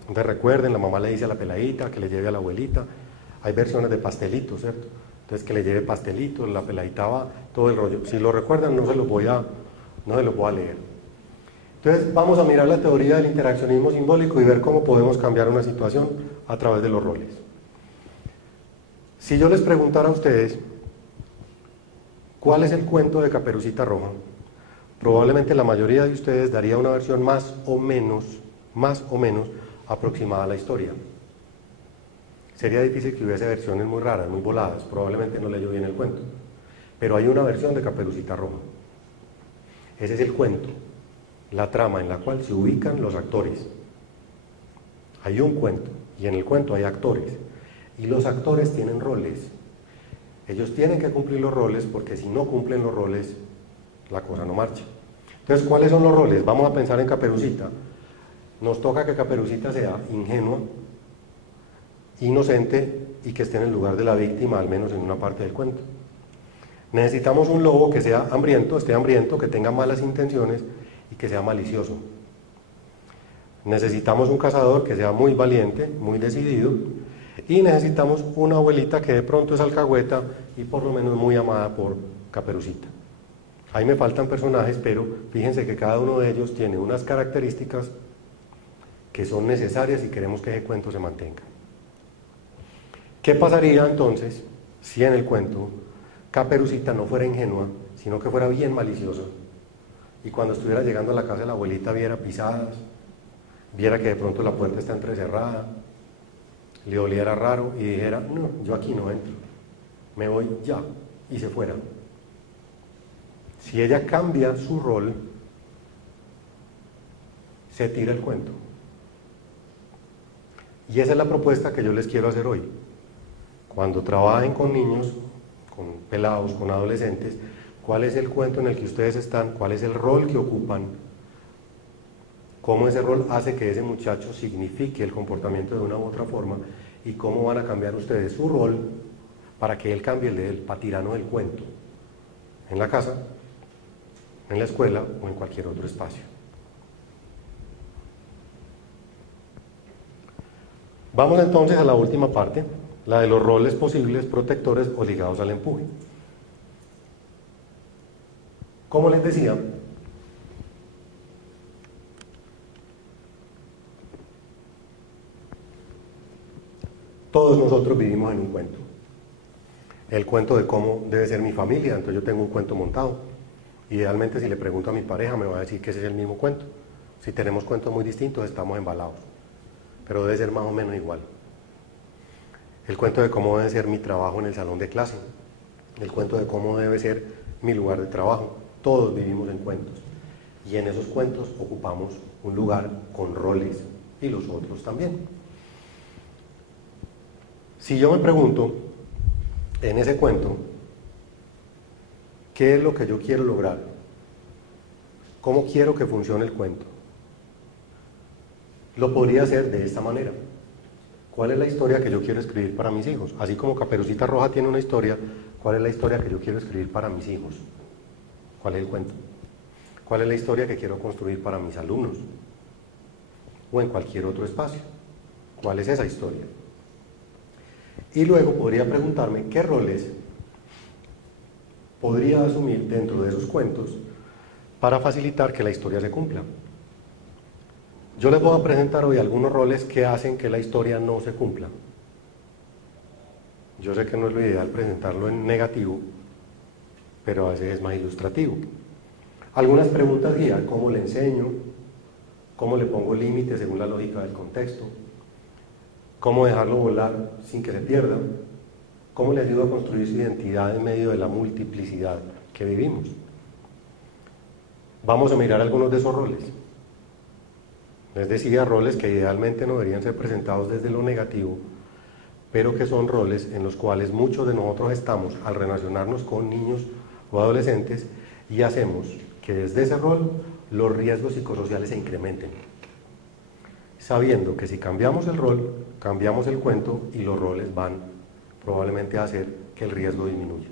Entonces recuerden, la mamá le dice a la peladita que le lleve a la abuelita. Hay versiones de pastelitos, ¿cierto? Entonces que le lleve pastelitos, la peladita va, todo el rollo. Si lo recuerdan, no se los voy a leer. Entonces vamos a mirar la teoría del interaccionismo simbólico y ver cómo podemos cambiar una situación a través de los roles. Si yo les preguntara a ustedes ¿cuál es el cuento de Caperucita Roja? Probablemente la mayoría de ustedes daría una versión más o menos aproximada a la historia. Sería difícil que hubiese versiones muy raras, muy voladas, probablemente no leyó bien el cuento. Pero hay una versión de Caperucita Roja. Ese es el cuento, la trama en la cual se ubican los actores. Hay un cuento, y en el cuento hay actores. Y los actores tienen roles. Ellos tienen que cumplir los roles porque si no cumplen los roles, la cosa no marcha. Entonces, ¿cuáles son los roles? Vamos a pensar en Caperucita. Nos toca que Caperucita sea ingenua, inocente y que esté en el lugar de la víctima, al menos en una parte del cuento. Necesitamos un lobo que sea hambriento, esté hambriento, que tenga malas intenciones y que sea malicioso. Necesitamos un cazador que sea muy valiente, muy decidido, y necesitamos una abuelita que de pronto es alcahueta y por lo menos muy amada por Caperucita. Ahí me faltan personajes, pero fíjense que cada uno de ellos tiene unas características que son necesarias si queremos que ese cuento se mantenga. ¿Qué pasaría entonces si en el cuento Caperucita no fuera ingenua, sino que fuera bien maliciosa? Y cuando estuviera llegando a la casa de la abuelita viera pisadas, viera que de pronto la puerta está entrecerrada, le oliera raro y dijera, no, yo aquí no entro, me voy ya, y se fuera. Si ella cambia su rol, se tira el cuento. Y esa es la propuesta que yo les quiero hacer hoy. Cuando trabajen con niños, con pelados, con adolescentes, ¿cuál es el cuento en el que ustedes están? ¿Cuál es el rol que ocupan? ¿Cómo ese rol hace que ese muchacho signifique el comportamiento de una u otra forma? ¿Y cómo van a cambiar ustedes su rol para que él cambie el de él, patirano del cuento? En la casa, en la escuela o en cualquier otro espacio. Vamos entonces a la última parte, la de los roles posibles, protectores o ligados al empuje. Como les decía, todos nosotros vivimos en un cuento. El cuento de cómo debe ser mi familia, entonces yo tengo un cuento montado. Idealmente si le pregunto a mi pareja me va a decir que ese es el mismo cuento. Si tenemos cuentos muy distintos estamos embalados, pero debe ser más o menos igual. El cuento de cómo debe ser mi trabajo en el salón de clase, el cuento de cómo debe ser mi lugar de trabajo. Todos vivimos en cuentos y en esos cuentos ocupamos un lugar con roles y los otros también. Si yo me pregunto en ese cuento, ¿qué es lo que yo quiero lograr? ¿Cómo quiero que funcione el cuento? Lo podría hacer de esta manera. ¿Cuál es la historia que yo quiero escribir para mis hijos? Así como Caperucita Roja tiene una historia, ¿cuál es la historia que yo quiero escribir para mis hijos? ¿Cuál es el cuento? ¿Cuál es la historia que quiero construir para mis alumnos? O en cualquier otro espacio. ¿Cuál es esa historia? Y luego podría preguntarme qué roles podría asumir dentro de esos cuentos para facilitar que la historia se cumpla. Yo les voy a presentar hoy algunos roles que hacen que la historia no se cumpla. Yo sé que no es lo ideal presentarlo en negativo, pero a veces es más ilustrativo. Algunas preguntas guía: ¿cómo le enseño? ¿Cómo le pongo límites según la lógica del contexto? ¿Cómo dejarlo volar sin que se pierda? ¿Cómo le ayudo a construir su identidad en medio de la multiplicidad que vivimos? Vamos a mirar algunos de esos roles. Les decía, roles que idealmente no deberían ser presentados desde lo negativo, pero que son roles en los cuales muchos de nosotros estamos al relacionarnos con niños o adolescentes y hacemos que desde ese rol los riesgos psicosociales se incrementen, sabiendo que si cambiamos el rol, cambiamos el cuento y los roles van probablemente a hacer que el riesgo disminuya.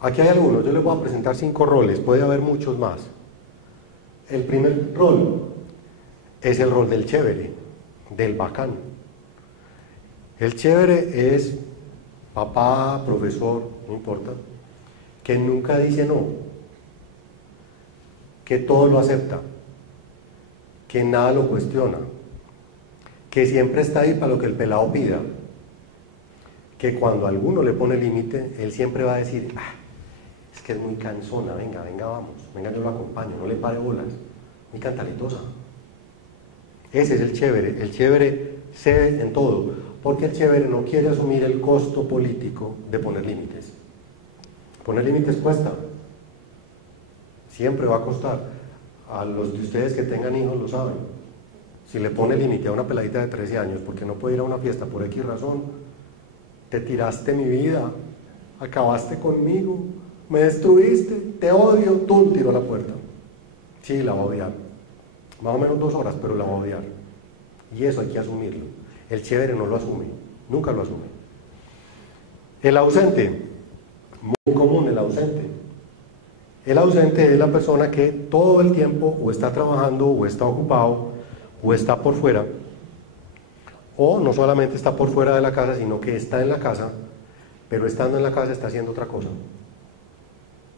Aquí hay algunos, yo les voy a presentar 5 roles, puede haber muchos más. El primer rol es el rol del chévere, del bacán. El chévere es papá, profesor, no importa, que nunca dice no, que todo lo acepta, que nada lo cuestiona, que siempre está ahí para lo que el pelado pida, que cuando alguno le pone límite, él siempre va a decir, es que es muy cansona, venga, vamos, venga, yo lo acompaño, no le pare bolas, muy cantaletosa. Ese es el chévere cede en todo, porque el chévere no quiere asumir el costo político de poner límites. Poner límites cuesta, siempre va a costar. A los de ustedes que tengan hijos lo saben. Si le pone límite a una peladita de 13 años porque no puede ir a una fiesta por X razón, te tiraste mi vida, acabaste conmigo, me destruiste, te odio, tú tiro a la puerta. Sí, la va a odiar, más o menos 2 horas, pero la va a odiar. Y eso hay que asumirlo. El chévere no lo asume, nunca lo asume. El ausente, muy común el ausente. El ausente es la persona que todo el tiempo o está trabajando, o está ocupado, o está por fuera, o no solamente está por fuera de la casa, sino que está en la casa, pero estando en la casa está haciendo otra cosa.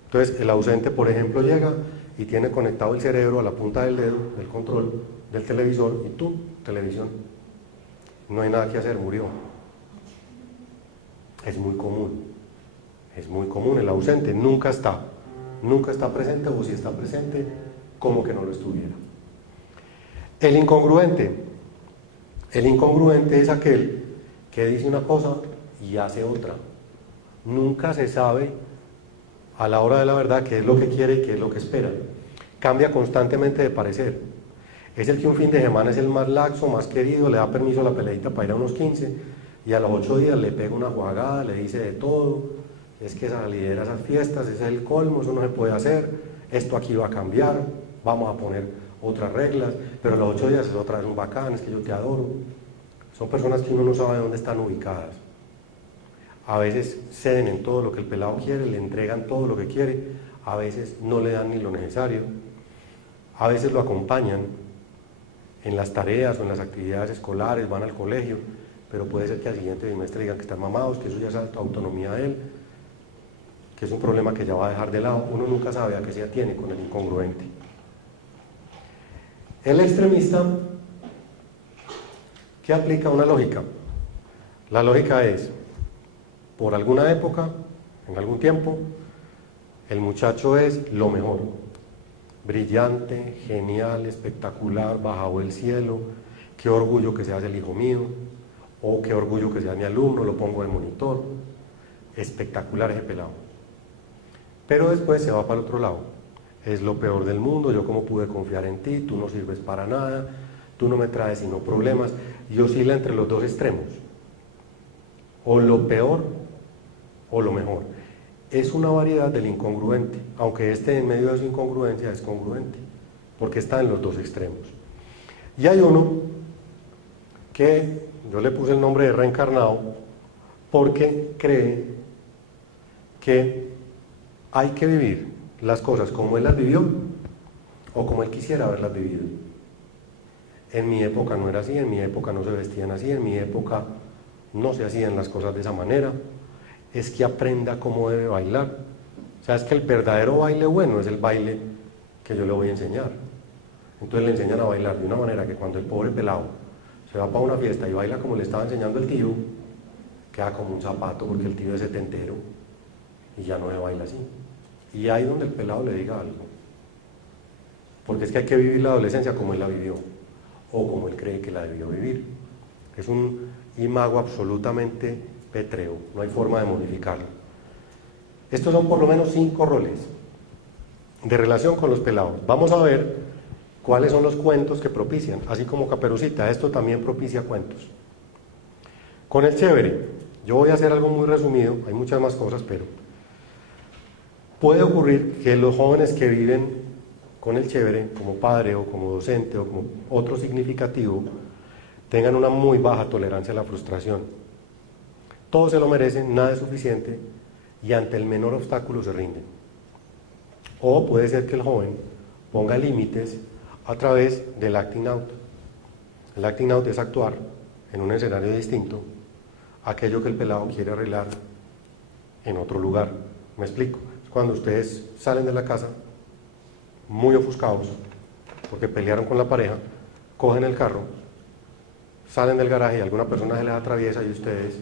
Entonces, el ausente, por ejemplo, llega y tiene conectado el cerebro a la punta del dedo, del control del televisor, y tú, televisión. No hay nada que hacer, murió. Es muy común el ausente, nunca está presente, o si está presente, como que no lo estuviera. El incongruente es aquel que dice una cosa y hace otra. Nunca se sabe a la hora de la verdad qué es lo que quiere y qué es lo que espera. Cambia constantemente de parecer. Es el que un fin de semana es el más laxo, más querido, le da permiso a la peladita para ir a unos 15 y a los 8 días le pega una jugada, le dice de todo. Es que esa lidera esas fiestas, ese es el colmo, eso no se puede hacer, esto aquí va a cambiar, vamos a poner otras reglas, pero a los 8 días es otra vez un bacán, es que yo te adoro. Son personas que uno no sabe dónde están ubicadas. A veces ceden en todo lo que el pelado quiere, le entregan todo lo que quiere, a veces no le dan ni lo necesario, a veces lo acompañan en las tareas o en las actividades escolares, van al colegio, pero puede ser que al siguiente trimestre digan que están mamados, que eso ya es autonomía de él, que es un problema que ya va a dejar de lado. Uno nunca sabe a qué se atiene con el incongruente. El extremista, que aplica una lógica. La lógica es, por alguna época, en algún tiempo, el muchacho es lo mejor, brillante, genial, espectacular, bajado del cielo, qué orgullo que seas el hijo mío, o qué orgullo que seas mi alumno, lo pongo de monitor, espectacular ese pelado. Pero después se va para el otro lado, es lo peor del mundo, yo cómo pude confiar en ti, tú no sirves para nada, tú no me traes sino problemas, y oscila entre los dos extremos, o lo peor o lo mejor. Es una variedad del incongruente, aunque en medio de su incongruencia es congruente, porque está en los dos extremos. Y hay uno que yo le puse el nombre de reencarnado, porque cree que hay que vivir las cosas como él las vivió o como él quisiera haberlas vivido. En mi época no era así, en mi época no se vestían así, en mi época no se hacían las cosas de esa manera. Es que aprenda cómo debe bailar. O sea, es que el verdadero baile bueno es el baile que yo le voy a enseñar. Entonces le enseñan a bailar de una manera que cuando el pobre pelado se va para una fiesta y baila como le estaba enseñando el tío, queda como un zapato porque el tío es setentero y ya no se baila así. Y ahí donde el pelado le diga algo. Porque es que hay que vivir la adolescencia como él la vivió o como él cree que la debió vivir. Es un imago absolutamente pétreo, no hay forma de modificarlo. Estos son por lo menos 5 roles de relación con los pelados. Vamos a ver cuáles son los cuentos que propician, así como Caperucita, esto también propicia cuentos. Con el chévere, yo voy a hacer algo muy resumido, hay muchas más cosas, pero puede ocurrir que los jóvenes que viven con el chévere, como padre o como docente o como otro significativo, tengan una muy baja tolerancia a la frustración. Todos se lo merecen, nada es suficiente y ante el menor obstáculo se rinden. O puede ser que el joven ponga límites a través del acting out. El acting out es actuar en un escenario distinto a aquello que el pelado quiere arreglar en otro lugar. ¿Me explico? Es cuando ustedes salen de la casa muy ofuscados porque pelearon con la pareja, cogen el carro, salen del garaje y alguna persona se les atraviesa y ustedes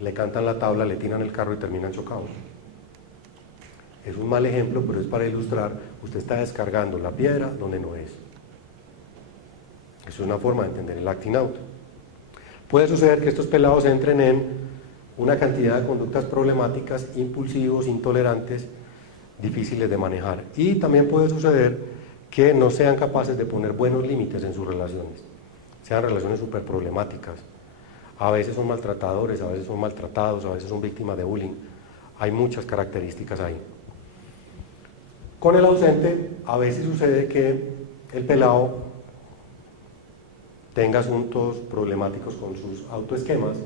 le cantan la tabla, le tiran el carro y terminan chocados. Es un mal ejemplo, pero es para ilustrar, usted está descargando la piedra donde no es. Eso es una forma de entender el acting out. Puede suceder que estos pelados entren en una cantidad de conductas problemáticas, impulsivos, intolerantes, difíciles de manejar. Y también puede suceder que no sean capaces de poner buenos límites en sus relaciones, sean relaciones súper problemáticas. A veces son maltratadores, a veces son maltratados, a veces son víctimas de bullying. Hay muchas características ahí. Con el ausente, a veces sucede que el pelado tenga asuntos problemáticos con sus autoesquemas,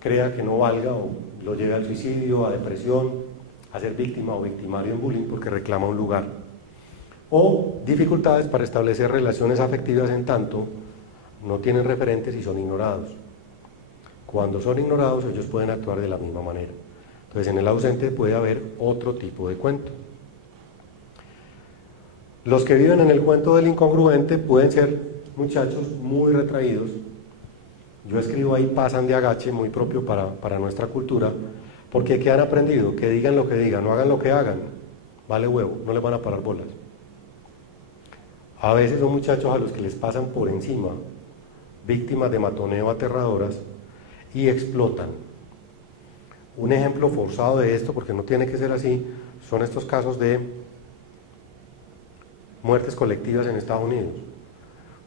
crea que no valga o lo lleve al suicidio, a depresión, a ser víctima o victimario en bullying porque reclama un lugar. O dificultades para establecer relaciones afectivas en tanto no tienen referentes y son ignorados. Cuando son ignorados, ellos pueden actuar de la misma manera. Entonces, en el ausente puede haber otro tipo de cuento. Los que viven en el cuento del incongruente pueden ser muchachos muy retraídos. Yo escribo ahí pasan de agache, muy propio para nuestra cultura, porque ¿qué han aprendido? Que digan lo que digan, no hagan lo que hagan, vale huevo, no les van a parar bolas. A veces son muchachos a los que les pasan por encima, víctimas de matoneo aterradoras, y explotan. Un ejemplo forzado de esto, porque no tiene que ser así, son estos casos de muertes colectivas en Estados Unidos.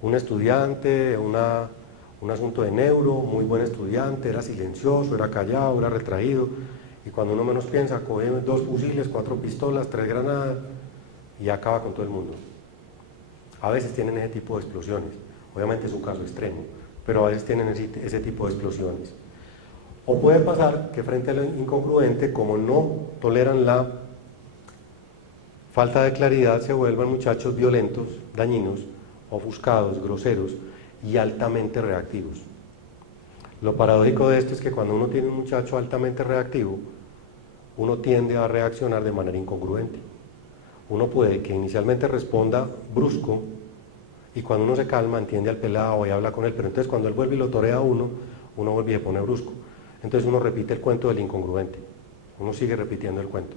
Un estudiante, un asunto de neuro, muy buen estudiante, era silencioso, era callado, era retraído, y cuando uno menos piensa, coge 2 fusiles, 4 pistolas, 3 granadas, y acaba con todo el mundo. A veces tienen ese tipo de explosiones, obviamente es un caso extremo, pero a veces tienen ese tipo de explosiones. O puede pasar que frente a lo incongruente, como no toleran la falta de claridad, se vuelvan muchachos violentos, dañinos, ofuscados, groseros y altamente reactivos. Lo paradójico de esto es que cuando uno tiene un muchacho altamente reactivo, uno tiende a reaccionar de manera incongruente. Uno puede que inicialmente responda brusco y cuando uno se calma entiende al pelado y habla con él, pero entonces cuando él vuelve y lo torea a uno vuelve y se pone brusco. Entonces uno repite el cuento del incongruente, uno sigue repitiendo el cuento.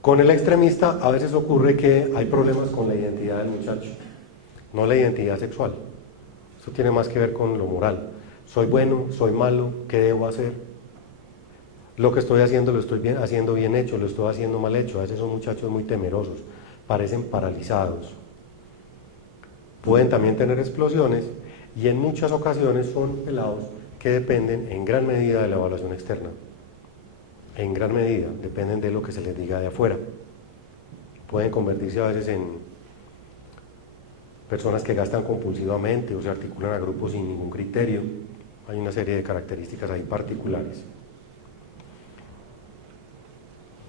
Con el extremista a veces ocurre que hay problemas con la identidad del muchacho, no la identidad sexual. Eso tiene más que ver con lo moral. Soy bueno, soy malo, ¿qué debo hacer? Lo que estoy haciendo lo estoy haciendo bien hecho, lo estoy haciendo mal hecho. A veces son muchachos muy temerosos, parecen paralizados. Pueden también tener explosiones y en muchas ocasiones son pelados que dependen en gran medida de la evaluación externa. En gran medida dependen de lo que se les diga de afuera. Pueden convertirse a veces en personas que gastan compulsivamente o se articulan a grupos sin ningún criterio. Hay una serie de características ahí particulares.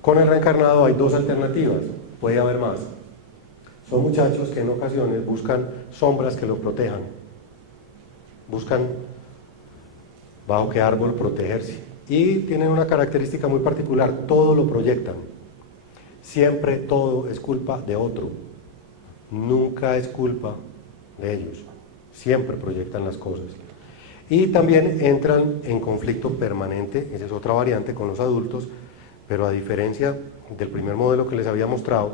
Con el reencarnado hay 2 alternativas, puede haber más. Son muchachos que en ocasiones buscan sombras que lo protejan, buscan bajo qué árbol protegerse y tienen una característica muy particular, todo lo proyectan. Siempre todo es culpa de otro, nunca es culpa de ellos, siempre proyectan las cosas. Y también entran en conflicto permanente, esa es otra variante con los adultos, pero a diferencia del primer modelo que les había mostrado,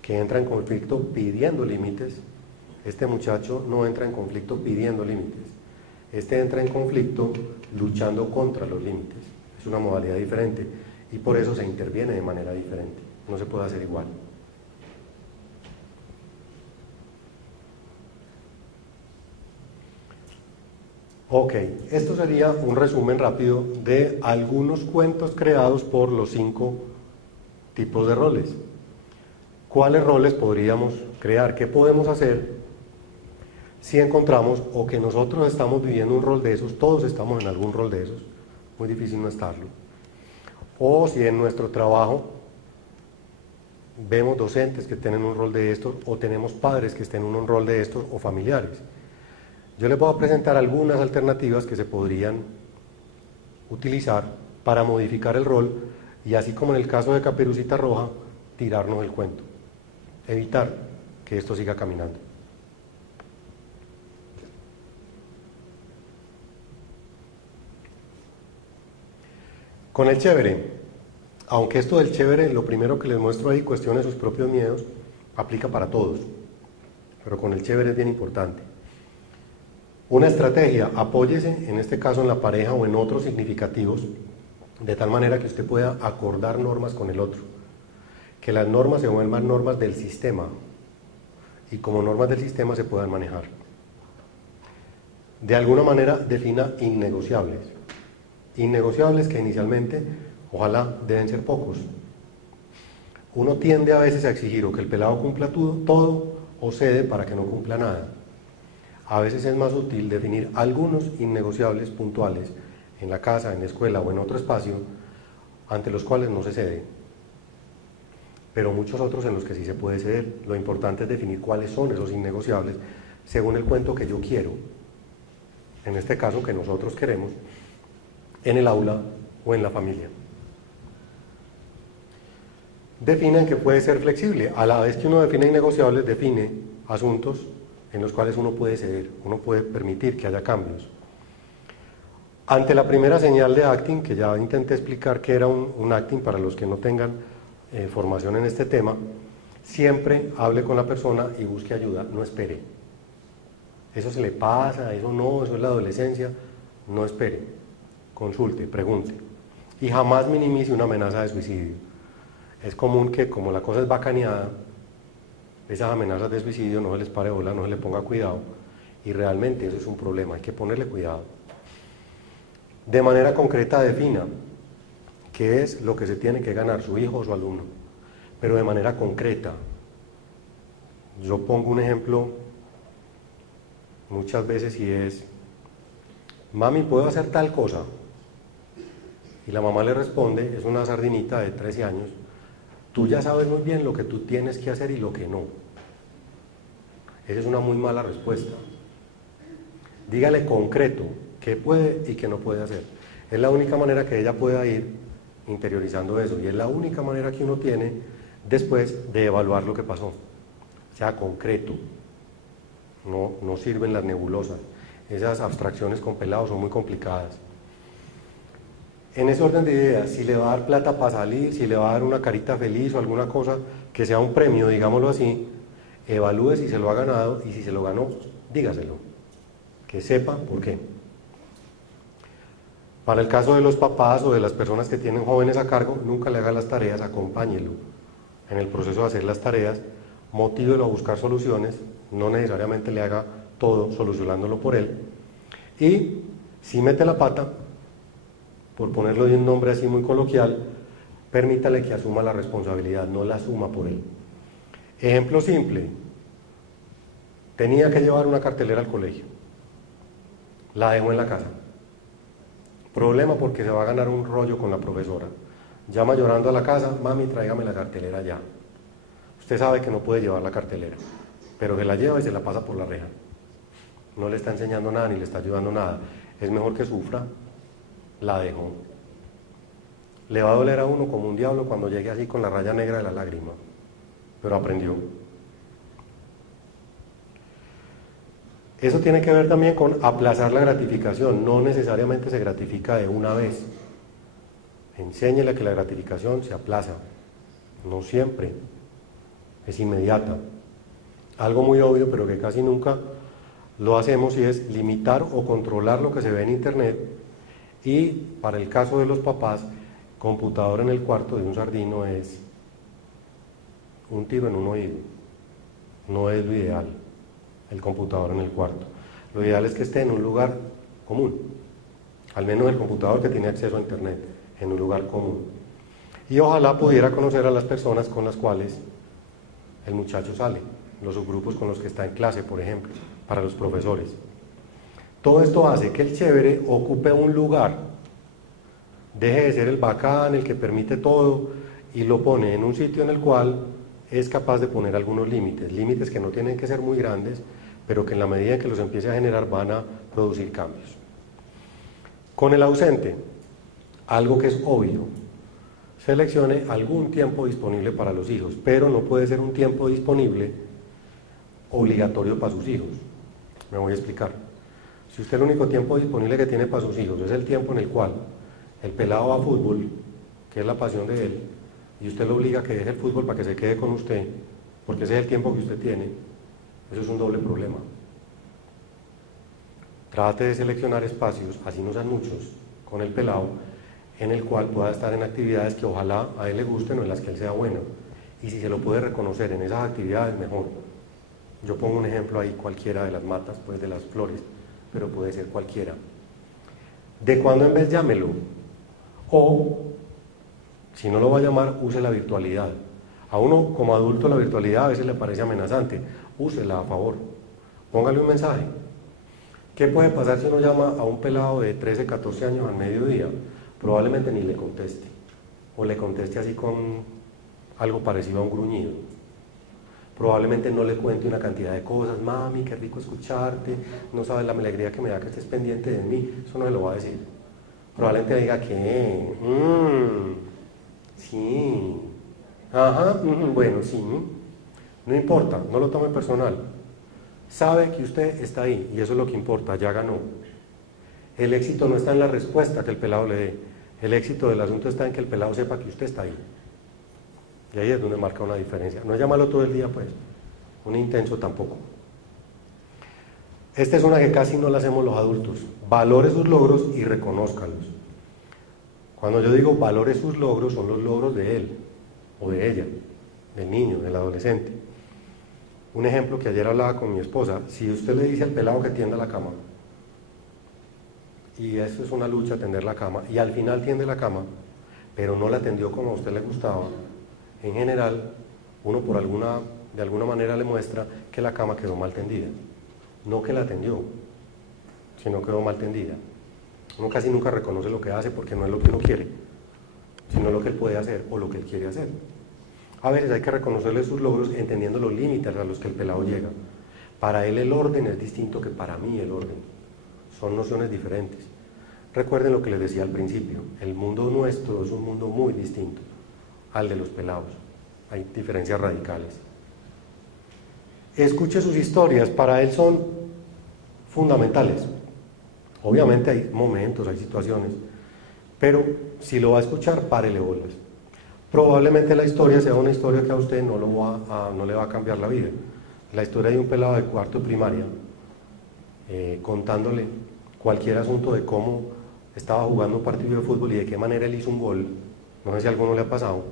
que entra en conflicto pidiendo límites, este muchacho no entra en conflicto pidiendo límites, este entra en conflicto luchando contra los límites. Es una modalidad diferente y por eso se interviene de manera diferente, no se puede hacer igual. Ok, esto sería un resumen rápido de algunos cuentos creados por los 5 tipos de roles. ¿Cuáles roles podríamos crear? ¿Qué podemos hacer si encontramos o que nosotros estamos viviendo un rol de esos? Todos estamos en algún rol de esos, muy difícil no estarlo. O si en nuestro trabajo vemos docentes que tienen un rol de estos, o tenemos padres que estén en un rol de estos, o familiares. Yo les voy a presentar algunas alternativas que se podrían utilizar para modificar el rol y, así como en el caso de Caperucita Roja, tirarnos el cuento, evitar que esto siga caminando. Con el chévere, aunque esto del chévere, lo primero que les muestro ahí, cuestione sus propios miedos, aplica para todos, pero con el chévere es bien importante. Una estrategia: apóyese en este caso en la pareja o en otros significativos, de tal manera que usted pueda acordar normas con el otro, que las normas se vuelvan normas del sistema y como normas del sistema se puedan manejar. De alguna manera defina innegociables, innegociables que inicialmente ojalá deben ser pocos. Uno tiende a veces a exigir o que el pelado cumpla todo o cede para que no cumpla nada. A veces es más útil definir algunos innegociables puntuales en la casa, en la escuela o en otro espacio, ante los cuales no se cede, pero muchos otros en los que sí se puede ceder. Lo importante es definir cuáles son esos innegociables según el cuento que yo quiero, en este caso que nosotros queremos, en el aula o en la familia. Definen que puede ser flexible. A la vez que uno define innegociables, define asuntos en los cuales uno puede ceder, uno puede permitir que haya cambios. Ante la primera señal de acting, que ya intenté explicar que era un acting para los que no tengan formación en este tema, siempre hable con la persona y busque ayuda, no espere. Eso se le pasa, eso no, eso es la adolescencia, no espere, consulte, pregunte. Y jamás minimice una amenaza de suicidio. Es común que, como la cosa es bacaneada, esas amenazas de suicidio no se les pare bola, no se le ponga cuidado, y realmente eso es un problema, hay que ponerle cuidado. De manera concreta defina qué es lo que se tiene que ganar su hijo o su alumno, pero de manera concreta. Yo pongo un ejemplo muchas veces y es: mami, ¿puedo hacer tal cosa? Y la mamá le responde, es una sardinita de 13 años, tú ya sabes muy bien lo que tú tienes que hacer y lo que no. Esa es una muy mala respuesta. Dígale concreto qué puede y qué no puede hacer. Es la única manera que ella pueda ir interiorizando eso, y es la única manera que uno tiene después de evaluar lo que pasó. Sea concreto, no sirven las nebulosas. Esas abstracciones con pelados son muy complicadas. En ese orden de ideas, si le va a dar plata para salir, si le va a dar una carita feliz o alguna cosa que sea un premio, digámoslo así, evalúe si se lo ha ganado, y si se lo ganó, dígaselo, que sepa por qué. Para el caso de los papás o de las personas que tienen jóvenes a cargo, nunca le haga las tareas, acompáñelo en el proceso de hacer las tareas, motívelo a buscar soluciones, no necesariamente le haga todo solucionándolo por él, y si mete la pata, por ponerlo de un nombre así muy coloquial, permítale que asuma la responsabilidad, no la asuma por él. Ejemplo simple: tenía que llevar una cartelera al colegio, la dejó en la casa. Problema porque se va a ganar un rollo con la profesora. Llama llorando a la casa, mami, tráigame la cartelera ya. Usted sabe que no puede llevar la cartelera, pero se la lleva y se la pasa por la reja. No le está enseñando nada ni le está ayudando nada. Es mejor que sufra. La dejó. Le va a doler a uno como un diablo cuando llegue así con la raya negra de la lágrima, pero aprendió. Eso tiene que ver también con aplazar la gratificación. No necesariamente se gratifica de una vez. Enséñele a que la gratificación se aplaza, no siempre es inmediata. Algo muy obvio, pero que casi nunca lo hacemos, y es limitar o controlar lo que se ve en internet. Y para el caso de los papás, computador en el cuarto de un sardino es un tiro en un oído. No es lo ideal el computador en el cuarto. Lo ideal es que esté en un lugar común, al menos el computador que tiene acceso a internet, en un lugar común. Y ojalá pudiera conocer a las personas con las cuales el muchacho sale, los subgrupos con los que está en clase, por ejemplo, para los profesores. Todo esto hace que el chévere ocupe un lugar, deje de ser el bacán, el que permite todo, y lo pone en un sitio en el cual es capaz de poner algunos límites, límites que no tienen que ser muy grandes, pero que en la medida en que los empiece a generar van a producir cambios. Con el ausente, algo que es obvio, seleccione algún tiempo disponible para los hijos, pero no puede ser un tiempo disponible obligatorio para sus hijos. Me voy a explicar. Si usted el único tiempo disponible que tiene para sus hijos es el tiempo en el cual el pelado va a fútbol, que es la pasión de él, y usted lo obliga a que deje el fútbol para que se quede con usted, porque ese es el tiempo que usted tiene, eso es un doble problema. Trate de seleccionar espacios, así no sean muchos, con el pelado, en el cual pueda estar en actividades que ojalá a él le gusten o en las que él sea bueno. Y si se lo puede reconocer en esas actividades, mejor. Yo pongo un ejemplo ahí, cualquiera de las matas, pues de las flores, pero puede ser cualquiera. De cuando en vez llámelo, o si no lo va a llamar, use la virtualidad. A uno como adulto la virtualidad a veces le parece amenazante, úsela a favor, póngale un mensaje. ¿Qué puede pasar si uno llama a un pelado de 13, 14 años al mediodía? Probablemente ni le conteste, o le conteste así con algo parecido a un gruñido. Probablemente no le cuente una cantidad de cosas, mami, qué rico escucharte, no sabes la alegría que me da que estés pendiente de mí, eso no se lo va a decir. Probablemente diga que, sí, ajá, bueno, sí, no importa, no lo tome personal. Sabe que usted está ahí y eso es lo que importa, ya ganó. El éxito no está en la respuesta que el pelado le dé, el éxito del asunto está en que el pelado sepa que usted está ahí. Y ahí es donde marca una diferencia. No es llamarlo todo el día, pues, un intenso tampoco. Esta es una que casi no la hacemos los adultos. Valore sus logros y reconózcalos. Cuando yo digo valore sus logros, son los logros de él o de ella, del niño, del adolescente. Un ejemplo que ayer hablaba con mi esposa, si usted le dice al pelado que tienda la cama, y eso es una lucha tender la cama, y al final tiende la cama, pero no la tendió como a usted le gustaba, en general, uno de alguna manera le muestra que la cama quedó mal tendida. No que la tendió, sino quedó mal tendida. Uno casi nunca reconoce lo que hace porque no es lo que uno quiere, sino lo que él puede hacer o lo que él quiere hacer. A veces hay que reconocerle sus logros entendiendo los límites a los que el pelado llega. Para él el orden es distinto que para mí el orden. Son nociones diferentes. Recuerden lo que les decía al principio, el mundo nuestro es un mundo muy distinto al de los pelados. Hay diferencias radicales. Escuche sus historias, para él son fundamentales. Obviamente hay momentos, hay situaciones, pero si lo va a escuchar, párele bolas. Probablemente la historia sea una historia que a usted no le va a cambiar la vida. La historia de un pelado de cuarto de primaria, contándole cualquier asunto de cómo estaba jugando un partido de fútbol y de qué manera él hizo un gol, no sé si a alguno le ha pasado,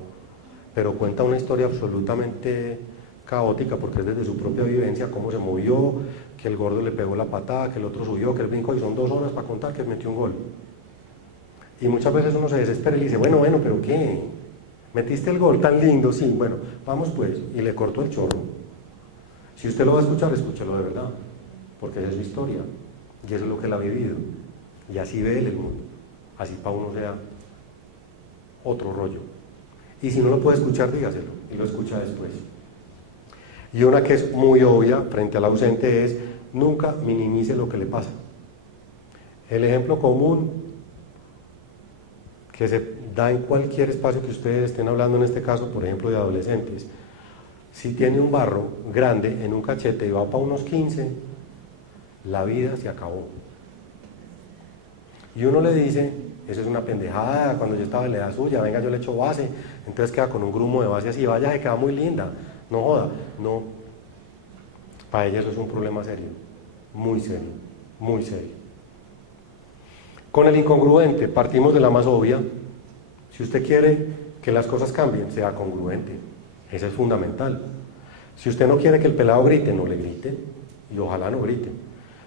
pero cuenta una historia absolutamente caótica porque es desde su propia vivencia, cómo se movió, que el gordo le pegó la patada, que el otro subió, que él brincó y son 2 horas para contar que metió un gol. Y muchas veces uno se desespera y le dice, bueno, pero ¿qué? ¿Metiste el gol tan lindo? Sí, bueno, vamos pues, y le cortó el chorro. Si usted lo va a escuchar, escúchelo de verdad, porque esa es su historia, y eso es lo que él ha vivido, y así ve él el mundo, así para uno sea otro rollo. Y si no lo puede escuchar, dígaselo, y lo escucha después. Y una que es muy obvia frente al ausente es, nunca minimice lo que le pasa. El ejemplo común que se da en cualquier espacio que ustedes estén hablando, en este caso, por ejemplo, de adolescentes, si tiene un barro grande en un cachete y va para unos 15, la vida se acabó. Y uno le dice, eso es una pendejada, cuando yo estaba en la edad suya, venga, yo le echo base, entonces queda con un grumo de base así, vaya, se queda muy linda, no joda, no. Para ella eso es un problema serio, muy serio, muy serio. Con el incongruente, partimos de la más obvia. Si usted quiere que las cosas cambien, sea congruente, eso es fundamental. Si usted no quiere que el pelado grite, no le grite, y ojalá no grite.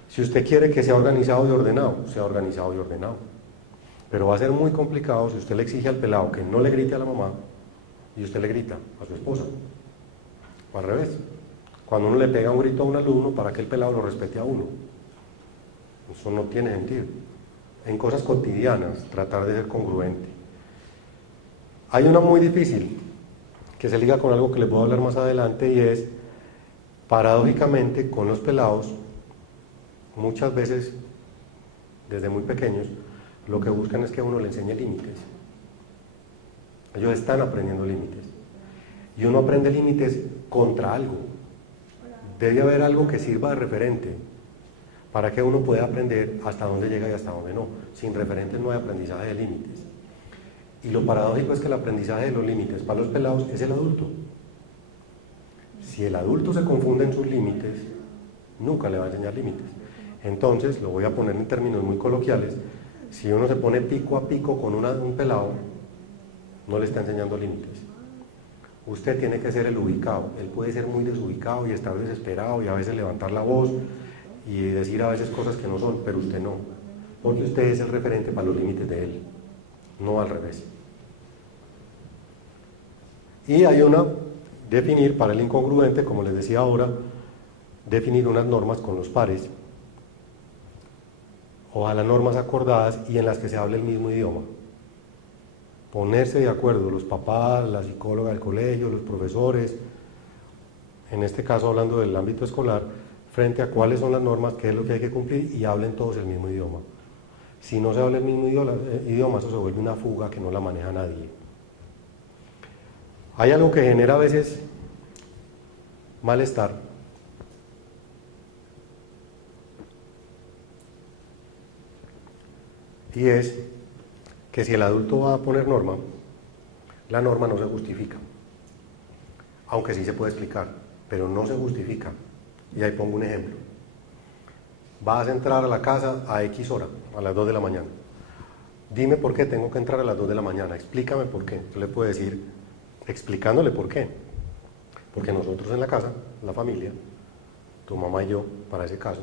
Si usted quiere que sea organizado y ordenado, sea organizado y ordenado. Pero va a ser muy complicado si usted le exige al pelado que no le grite a la mamá y usted le grita a su esposa. O al revés. Cuando uno le pega un grito a un alumno, para que el pelado lo respete a uno. Eso no tiene sentido. En cosas cotidianas, tratar de ser congruente. Hay una muy difícil, que se liga con algo que les voy a hablar más adelante, y es, paradójicamente, con los pelados, muchas veces, desde muy pequeños, lo que buscan es que uno le enseñe límites. Ellos están aprendiendo límites. Y uno aprende límites contra algo. Debe haber algo que sirva de referente para que uno pueda aprender hasta dónde llega y hasta dónde no. Sin referentes no hay aprendizaje de límites. Y lo paradójico es que el aprendizaje de los límites para los pelados es el adulto. Si el adulto se confunde en sus límites, nunca le va a enseñar límites. Entonces, lo voy a poner en términos muy coloquiales, si uno se pone pico a pico con un pelado, no le está enseñando límites. Usted tiene que ser el ubicado. Él puede ser muy desubicado y estar desesperado y a veces levantar la voz y decir a veces cosas que no son, pero usted no, porque usted es el referente para los límites de él, no al revés. Y hay definir para el incongruente, como les decía ahora, definir unas normas con los pares, ojalá normas acordadas y en las que se hable el mismo idioma. Ponerse de acuerdo, los papás, la psicóloga del colegio, los profesores, en este caso hablando del ámbito escolar, frente a cuáles son las normas, qué es lo que hay que cumplir y hablen todos el mismo idioma. Si no se habla el mismo idioma, eso se vuelve una fuga que no la maneja nadie. Hay algo que genera a veces malestar, y es que si el adulto va a poner norma, la norma no se justifica, aunque sí se puede explicar, pero no se justifica. Y ahí pongo un ejemplo. Vas a entrar a la casa a X hora, a las 2 de la mañana. Dime por qué tengo que entrar a las 2 de la mañana, explícame por qué. Yo le puedo decir, explicándole por qué. Porque nosotros en la casa, la familia, tu mamá y yo, para ese caso,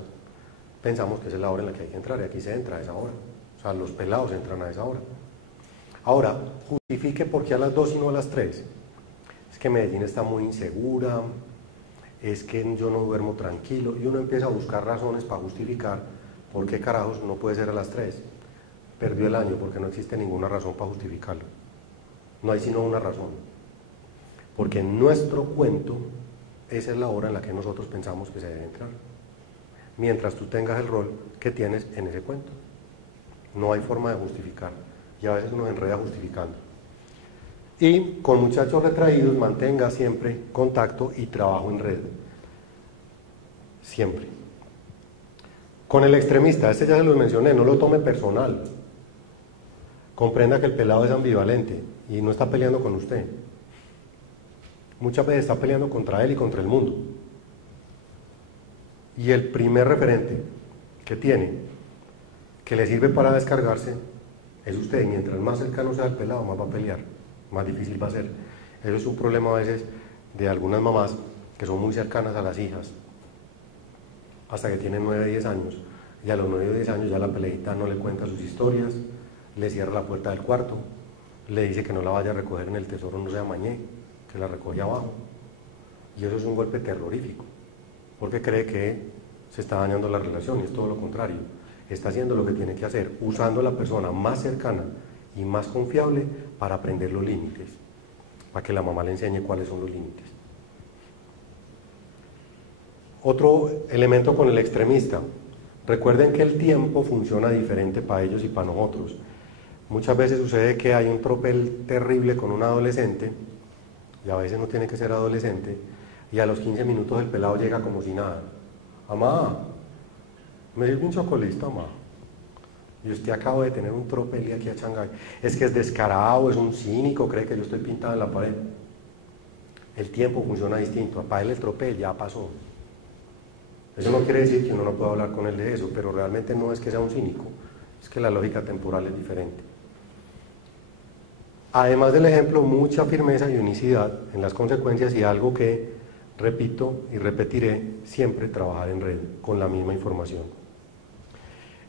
pensamos que esa es la hora en la que hay que entrar y aquí se entra a esa hora. O sea, los pelados entran a esa hora. Ahora, justifique por qué a las 2 y no a las 3. Es que Medellín está muy insegura, es que yo no duermo tranquilo, y uno empieza a buscar razones para justificar por qué carajos no puede ser a las 3. Perdió el año porque no existe ninguna razón para justificarlo. No hay sino una razón. Porque en nuestro cuento, esa es la hora en la que nosotros pensamos que se debe entrar. Mientras tú tengas el rol que tienes en ese cuento. No hay forma de justificar. Y a veces uno se enreda justificando. Y con muchachos retraídos, mantenga siempre contacto y trabajo en red. Siempre. Con el extremista, este ya se los mencioné, no lo tome personal. Comprenda que el pelado es ambivalente y no está peleando con usted. Muchas veces está peleando contra él y contra el mundo. Y el primer referente que tiene, que le sirve para descargarse, es usted. Y mientras más cercano sea el pelado, más va a pelear, más difícil va a ser. Eso es un problema a veces de algunas mamás que son muy cercanas a las hijas, hasta que tienen 9, 10 años. Y a los 9 o 10 años ya la peleita no le cuenta sus historias, le cierra la puerta del cuarto, le dice que no la vaya a recoger en el tesoro, no sea mañé, que la recoge abajo. Y eso es un golpe terrorífico, porque cree que se está dañando la relación, y es todo lo contrario. Está haciendo lo que tiene que hacer, usando a la persona más cercana y más confiable para aprender los límites, para que la mamá le enseñe cuáles son los límites. Otro elemento con el extremista. Recuerden que el tiempo funciona diferente para ellos y para nosotros. Muchas veces sucede que hay un tropel terrible con un adolescente, y a veces no tiene que ser adolescente, y a los 15 minutos el pelado llega como si nada. Amá, me sirve un chocolito, amá. Y usted acaba de tener un tropel y aquí a Shanghái. Es que es descarado, es un cínico, cree que yo estoy pintado en la pared. El tiempo funciona distinto. Para él el tropel ya pasó. Eso no quiere decir que uno no pueda hablar con él de eso, pero realmente no es que sea un cínico, es que la lógica temporal es diferente. Además del ejemplo, mucha firmeza y unicidad en las consecuencias, y algo que repito y repetiré, siempre trabajar en red con la misma información.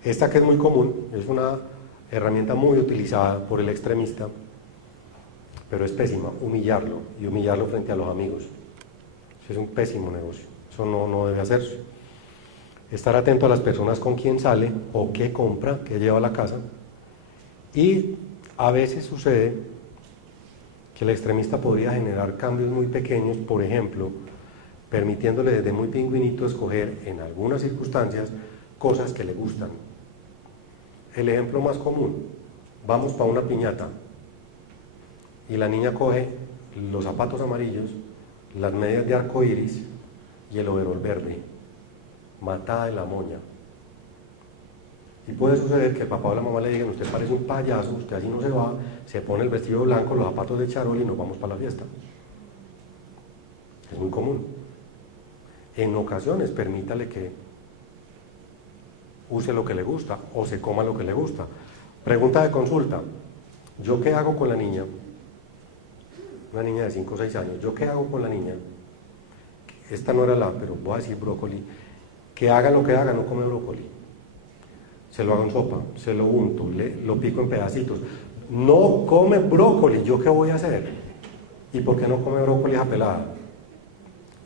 Esta que es muy común, es una herramienta muy utilizada por el extremista, pero es pésima, humillarlo, y humillarlo frente a los amigos. Es un pésimo negocio, eso no debe hacerse. Estar atento a las personas con quien sale, o qué compra, qué lleva a la casa, y a veces sucede que el extremista podría generar cambios muy pequeños, por ejemplo, permitiéndole desde muy pingüinito escoger en algunas circunstancias cosas que le gustan. El ejemplo más común, vamos para una piñata y la niña coge los zapatos amarillos, las medias de arco iris y el overol verde, matada de la moña. Y puede suceder que el papá o la mamá le digan: usted parece un payaso, usted así no se va, se pone el vestido blanco, los zapatos de charol y nos vamos para la fiesta. Es muy común. En ocasiones permítale que use lo que le gusta o se coma lo que le gusta. Pregunta de consulta: ¿yo qué hago con la niña? Una niña de 5 o 6 años, ¿yo qué hago con la niña? Esta no era pero voy a decir brócoli. Que haga lo que haga, no come brócoli. Se lo hago en sopa, se lo unto, lo pico en pedacitos. No come brócoli, ¿yo qué voy a hacer? ¿Y por qué no come brócoli esa pelada?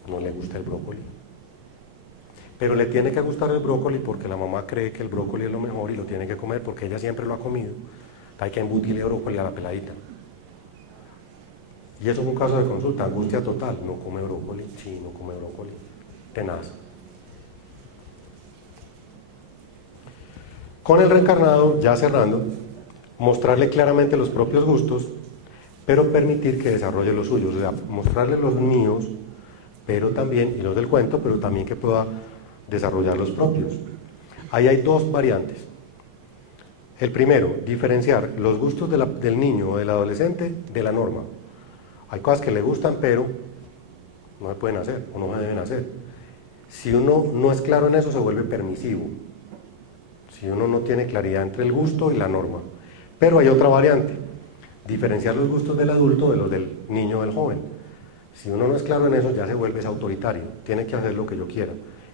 No le gusta el brócoli. Pero le tiene que gustar el brócoli porque la mamá cree que el brócoli es lo mejor y lo tiene que comer porque ella siempre lo ha comido. Hay que embutirle brócoli a la peladita. Y eso es un caso de consulta, angustia total. No come brócoli, sí, no come brócoli. Tenaz. Con el reencarnado, ya cerrando, mostrarle claramente los propios gustos, pero permitir que desarrolle los suyos, o sea, mostrarle los míos, pero también, y los del cuento, pero también que pueda desarrollar los propios. Ahí hay dos variantes. El primero, diferenciar los gustos del niño o del adolescente de la norma. Hay cosas que le gustan, pero no se pueden hacer o no se deben hacer. Si uno no es claro en eso, se vuelve permisivo. Si uno no tiene claridad entre el gusto y la norma. Pero hay otra variante, diferenciar los gustos del adulto de los del niño o del joven. Si uno no es claro en eso, ya se vuelve autoritario, tiene que hacer lo que yo quiera.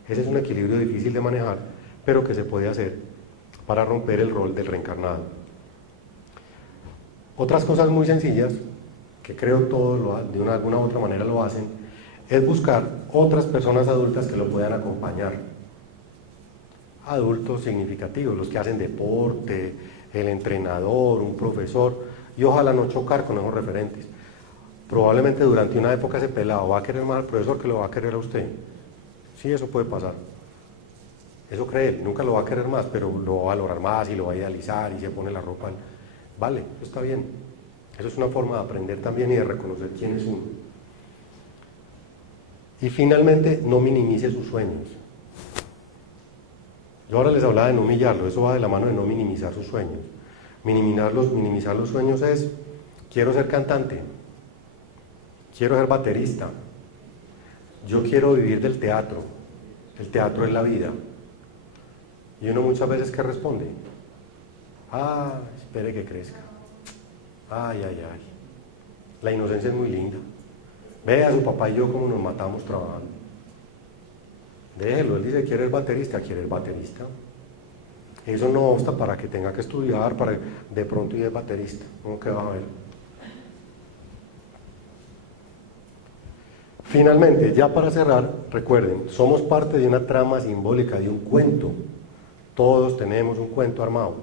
Ese es un equilibrio difícil de manejar, pero que se puede hacer para romper el rol del reencarnado. Otras cosas muy sencillas, que creo todos de alguna u otra manera lo hacen, es buscar otras personas adultas que lo puedan acompañar. Adultos significativos, los que hacen deporte, el entrenador, un profesor, y ojalá no chocar con esos referentes. Probablemente durante una época ese pelado va a querer más al profesor que lo va a querer a usted. Sí, eso puede pasar. Eso cree él, nunca lo va a querer más, pero lo va a valorar más y lo va a idealizar y se pone la ropa. Vale, eso está bien. Eso es una forma de aprender también y de reconocer quién es uno. Y finalmente, no minimice sus sueños. Yo ahora les hablaba de no humillarlo, eso va de la mano de no minimizar sus sueños. Minimizar los sueños es: quiero ser cantante, quiero ser baterista, yo quiero vivir del teatro, el teatro es la vida. Y uno muchas veces, ¿qué responde? Espere que crezca. Ay. La inocencia es muy linda. Vea a su papá y yo cómo nos matamos trabajando. Déjelo, él dice: quiere el baterista, quiere el baterista. Eso no obsta para que tenga que estudiar, para de pronto ir el baterista. ¿Cómo que va a ver? Finalmente, ya para cerrar, recuerden, somos parte de una trama simbólica, de un cuento. Todos tenemos un cuento armado.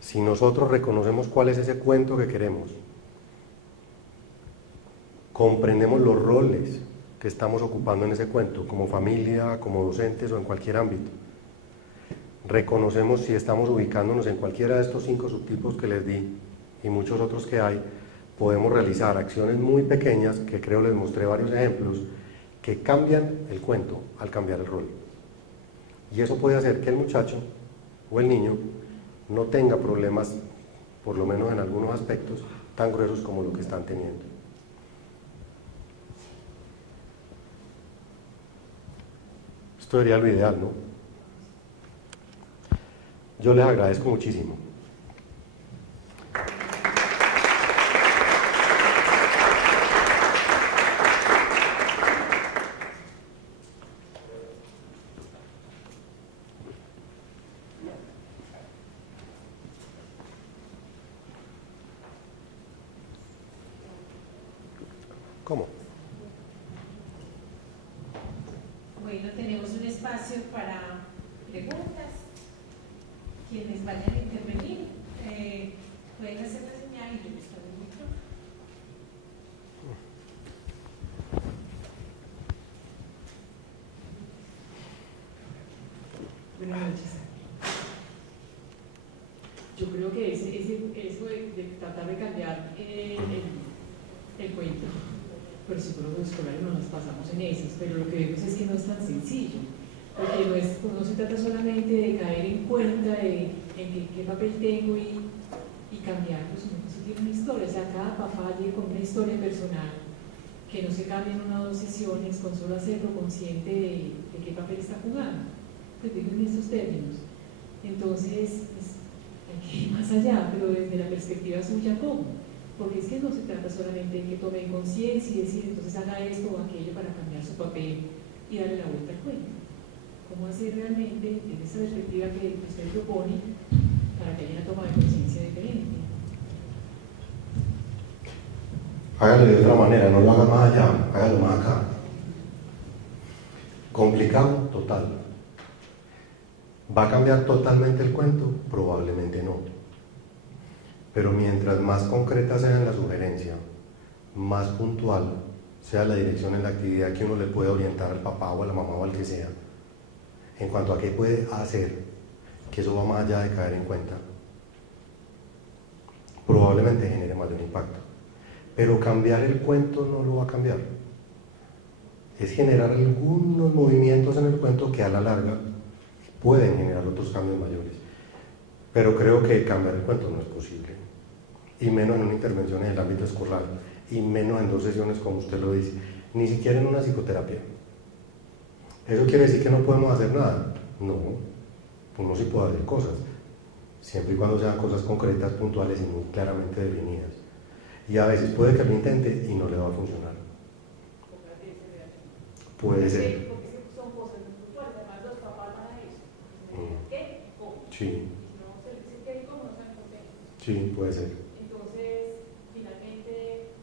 Si nosotros reconocemos cuál es ese cuento que queremos, comprendemos los roles que estamos ocupando en ese cuento, como familia, como docentes o en cualquier ámbito, reconocemos si estamos ubicándonos en cualquiera de estos 5 subtipos que les di y muchos otros que hay, podemos realizar acciones muy pequeñas, que creo les mostré varios ejemplos, que cambian el cuento al cambiar el rol. Y eso puede hacer que el muchacho o el niño no tenga problemas, por lo menos en algunos aspectos, tan gruesos como lo que están teniendo. Esto sería lo ideal, ¿no? Yo les agradezco muchísimo. ¿Cómo? Bueno, tenemos un espacio para preguntas. Quienes vayan a intervenir pueden hacer la señal y yo les doy el micrófono. Buenas noches. Yo creo que eso de tratar de cambiar el cuento, pero si por los escolares no nos pasamos en esas, pero lo que vemos es que no es tan sencillo, porque no se trata solamente de caer en cuenta de en qué papel tengo y cambiarlo, sino que eso tiene una historia. O sea, cada papá llega con una historia personal que no se cambia en una o dos sesiones con solo hacerlo consciente de qué papel está jugando. Pues digo en esos términos. Entonces, hay que ir más allá, pero desde la perspectiva suya, ¿cómo? Porque es que no se trata solamente de que tome conciencia y decir, entonces haga esto o aquello para cambiar su papel y darle la vuelta al cuento. ¿Cómo hacer realmente, desde esa perspectiva que usted propone, para que haya una toma de conciencia diferente? Hágalo de otra manera, no lo haga más allá, hágalo más acá. Complicado, total. ¿Va a cambiar totalmente el cuento? Probablemente no. Pero mientras más concreta sea la sugerencia, más puntual sea la dirección en la actividad que uno le puede orientar al papá o a la mamá o al que sea, en cuanto a qué puede hacer, que eso va más allá de caer en cuenta, probablemente genere más de un impacto. Pero cambiar el cuento no lo va a cambiar. Es generar algunos movimientos en el cuento que a la larga pueden generar otros cambios mayores. Pero creo que cambiar el cuento no es posible. Y menos en una intervención en el ámbito escolar. Y menos en 2 sesiones, como usted lo dice. Ni siquiera en una psicoterapia. ¿Eso quiere decir que no podemos hacer nada? No. Uno sí puede hacer cosas. Siempre y cuando sean cosas concretas, puntuales y muy claramente definidas. Y a veces puede que lo intente y no le va a funcionar. Puede ser. Porque son cosas muy puntuales, además los papás van a eso. ¿Qué? ¿Cómo? Sí. No se dice qué y cómo, no saben contentos. Sí, puede ser. Entonces, finalmente,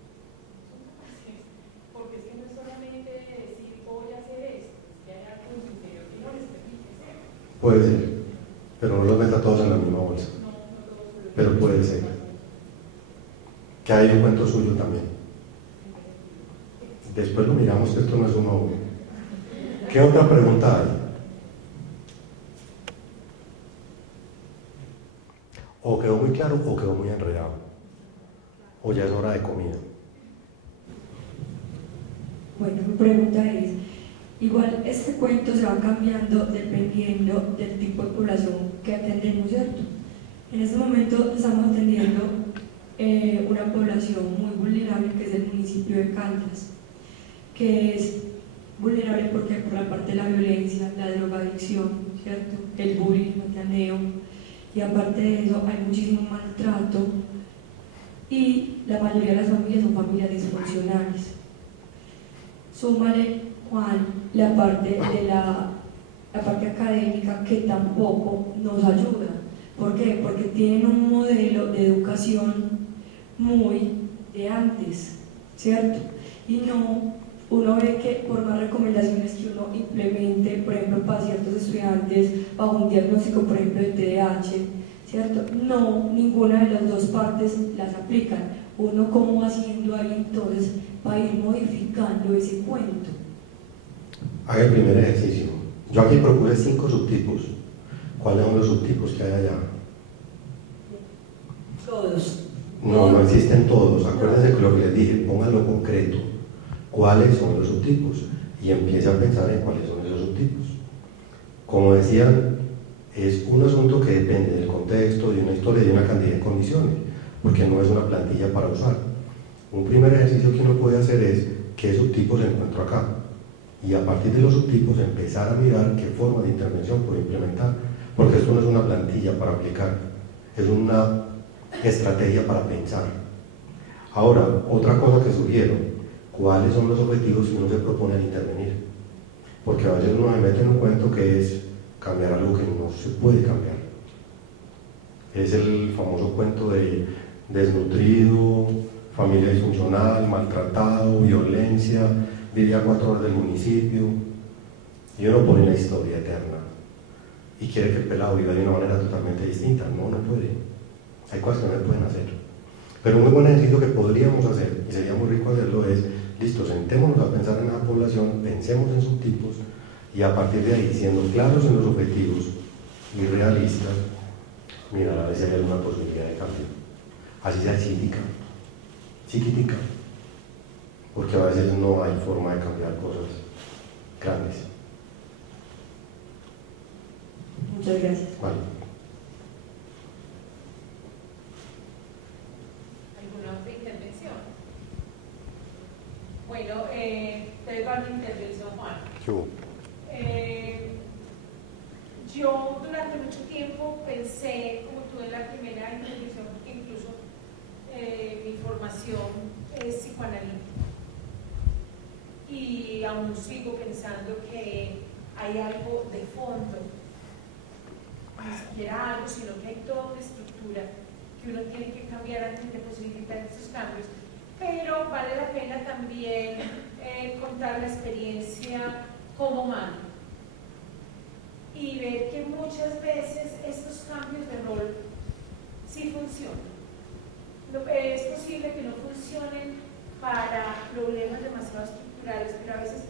son capaces, porque es que no es solamente decir voy a hacer esto, es que hay algo en su interior que no les permite hacerlo. Puede ser. Pero no los meta todos en la misma bolsa. Pero puede ser. Que hay un cuento suyo también. Después lo miramos, que esto no es uno a uno. ¿Qué otra pregunta hay? O quedó muy claro o quedó muy enredado. O ya es hora de comida. Bueno, mi pregunta es, igual este cuento se va cambiando dependiendo del tipo de población que atendemos, ¿cierto? En este momento estamos atendiendo una población muy vulnerable, que es el municipio de Caldas, que es vulnerable porque por la parte de la violencia, la drogadicción, ¿cierto? El bullying, el planeo, y aparte de eso hay muchísimo maltrato y la mayoría de las familias son familias disfuncionales. Súmale, Juan, la parte de la parte académica, que tampoco nos ayuda. ¿Por qué? Porque tienen un modelo de educación muy de antes, ¿cierto? Y no, uno ve que por más recomendaciones que uno implemente, por ejemplo, para ciertos estudiantes, bajo un diagnóstico, por ejemplo, de TDAH, ¿cierto? No, ninguna de las dos partes las aplican. Uno, ¿cómo haciendo ahí entonces para ir modificando ese cuento? Haga el primer ejercicio. Yo aquí propuse 5 subtipos. ¿Cuáles son los subtipos que hay allá? Todos. No existen todos. Acuérdense que lo que les dije, pónganlo concreto. ¿Cuáles son los subtipos? Y empiece a pensar en cuáles son esos subtipos. Como decían, es un asunto que depende del contexto, de una historia y de una cantidad de condiciones, porque no es una plantilla para usar. Un primer ejercicio que uno puede hacer es qué subtipos encuentro acá, y a partir de los subtipos empezar a mirar qué forma de intervención puedo implementar, porque esto no es una plantilla para aplicar, es una estrategia para pensar. Ahora, otra cosa que sugiero, ¿cuáles son los objetivos que uno se propone al intervenir? Porque a veces uno se mete en un cuento que es cambiar algo que no se puede cambiar. Es el famoso cuento de desnutrido, familia disfuncional, maltratado, violencia, vivía a 4 horas del municipio, y uno pone una historia eterna y quiere que el pelado viva de una manera totalmente distinta. No, no puede. Hay cosas que no se pueden hacer. Pero un muy buen ejercicio que podríamos hacer, y sería muy rico hacerlo, es, listo, sentémonos a pensar en la población, pensemos en subtipos, y a partir de ahí, siendo claros en los objetivos y realistas, mirar a ver si hay alguna posibilidad de cambio. Así sea chiquitica, porque a veces no hay forma de cambiar cosas grandes. Muchas gracias. Vale. ¿Alguna otra intervención? Bueno, te doy una intervención, Juan. Yo durante mucho tiempo pensé, como tú en la primera intervención, porque incluso mi formación es psicoanalítica, y aún sigo pensando que hay algo de fondo, ni siquiera algo, sino que hay toda una estructura que uno tiene que cambiar antes de posibilitar esos cambios. Pero vale la pena también contar la experiencia como humano y ver que muchas veces estos cambios de rol sí funcionan. Es posible que no funcionen para problemas demasiado estructurales, pero a veces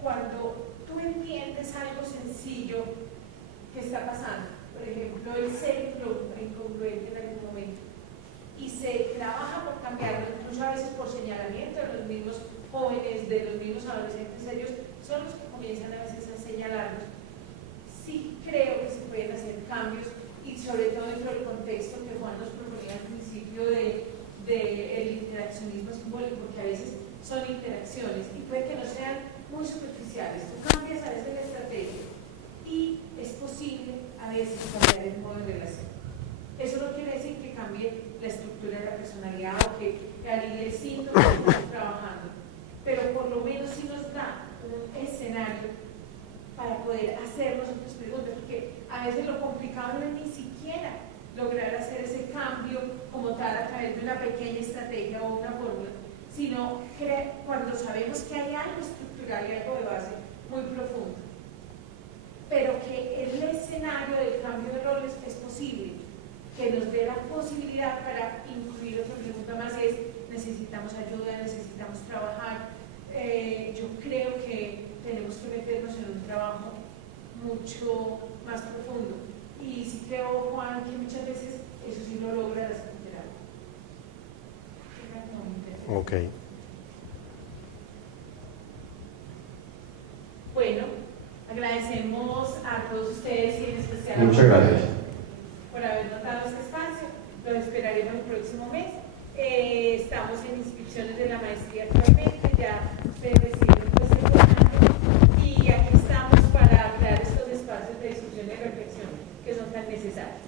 cuando tú entiendes algo sencillo que está pasando, por ejemplo, el ser incongruente en algún momento, y se trabaja por cambiarlo, incluso a veces por señalamiento de los mismos jóvenes, de los mismos adolescentes, ellos son los que comienzan a veces a señalarlos. Sí creo que se pueden hacer cambios, y sobre todo dentro del contexto que Juan nos proponía al principio del interaccionismo simbólico, porque a veces son interacciones y puede que no sean muy superficiales. Tú cambias a veces la estrategia y es posible a veces cambiar el modo de relación. Eso no quiere decir que cambie la estructura de la personalidad o que alivie el síntoma que estamos trabajando, pero por lo menos sí nos da un escenario para poder hacernos otras preguntas, porque a veces lo complicado no es ni siquiera lograr hacer ese cambio como tal a través de una pequeña estrategia o una fórmula, sino cuando sabemos que hay algo estructural y algo de base muy profundo, pero que el escenario del cambio de roles es posible, que nos dé la posibilidad para incluir otra pregunta más, es necesitamos ayuda, necesitamos trabajar. Yo creo que tenemos que meternos en un trabajo mucho más profundo, y sí creo, Juan, que muchas veces eso sí lo logra la psicoterapia. Ok. Bueno, agradecemos a todos ustedes y en especial Muchas gracias por haber notado este espacio. Los esperaremos el próximo mes. Estamos en inscripciones de la maestría actualmente, ya se recibieron pues el y aquí estamos para crear estos espacios de discusión y reflexión que son tan necesarios.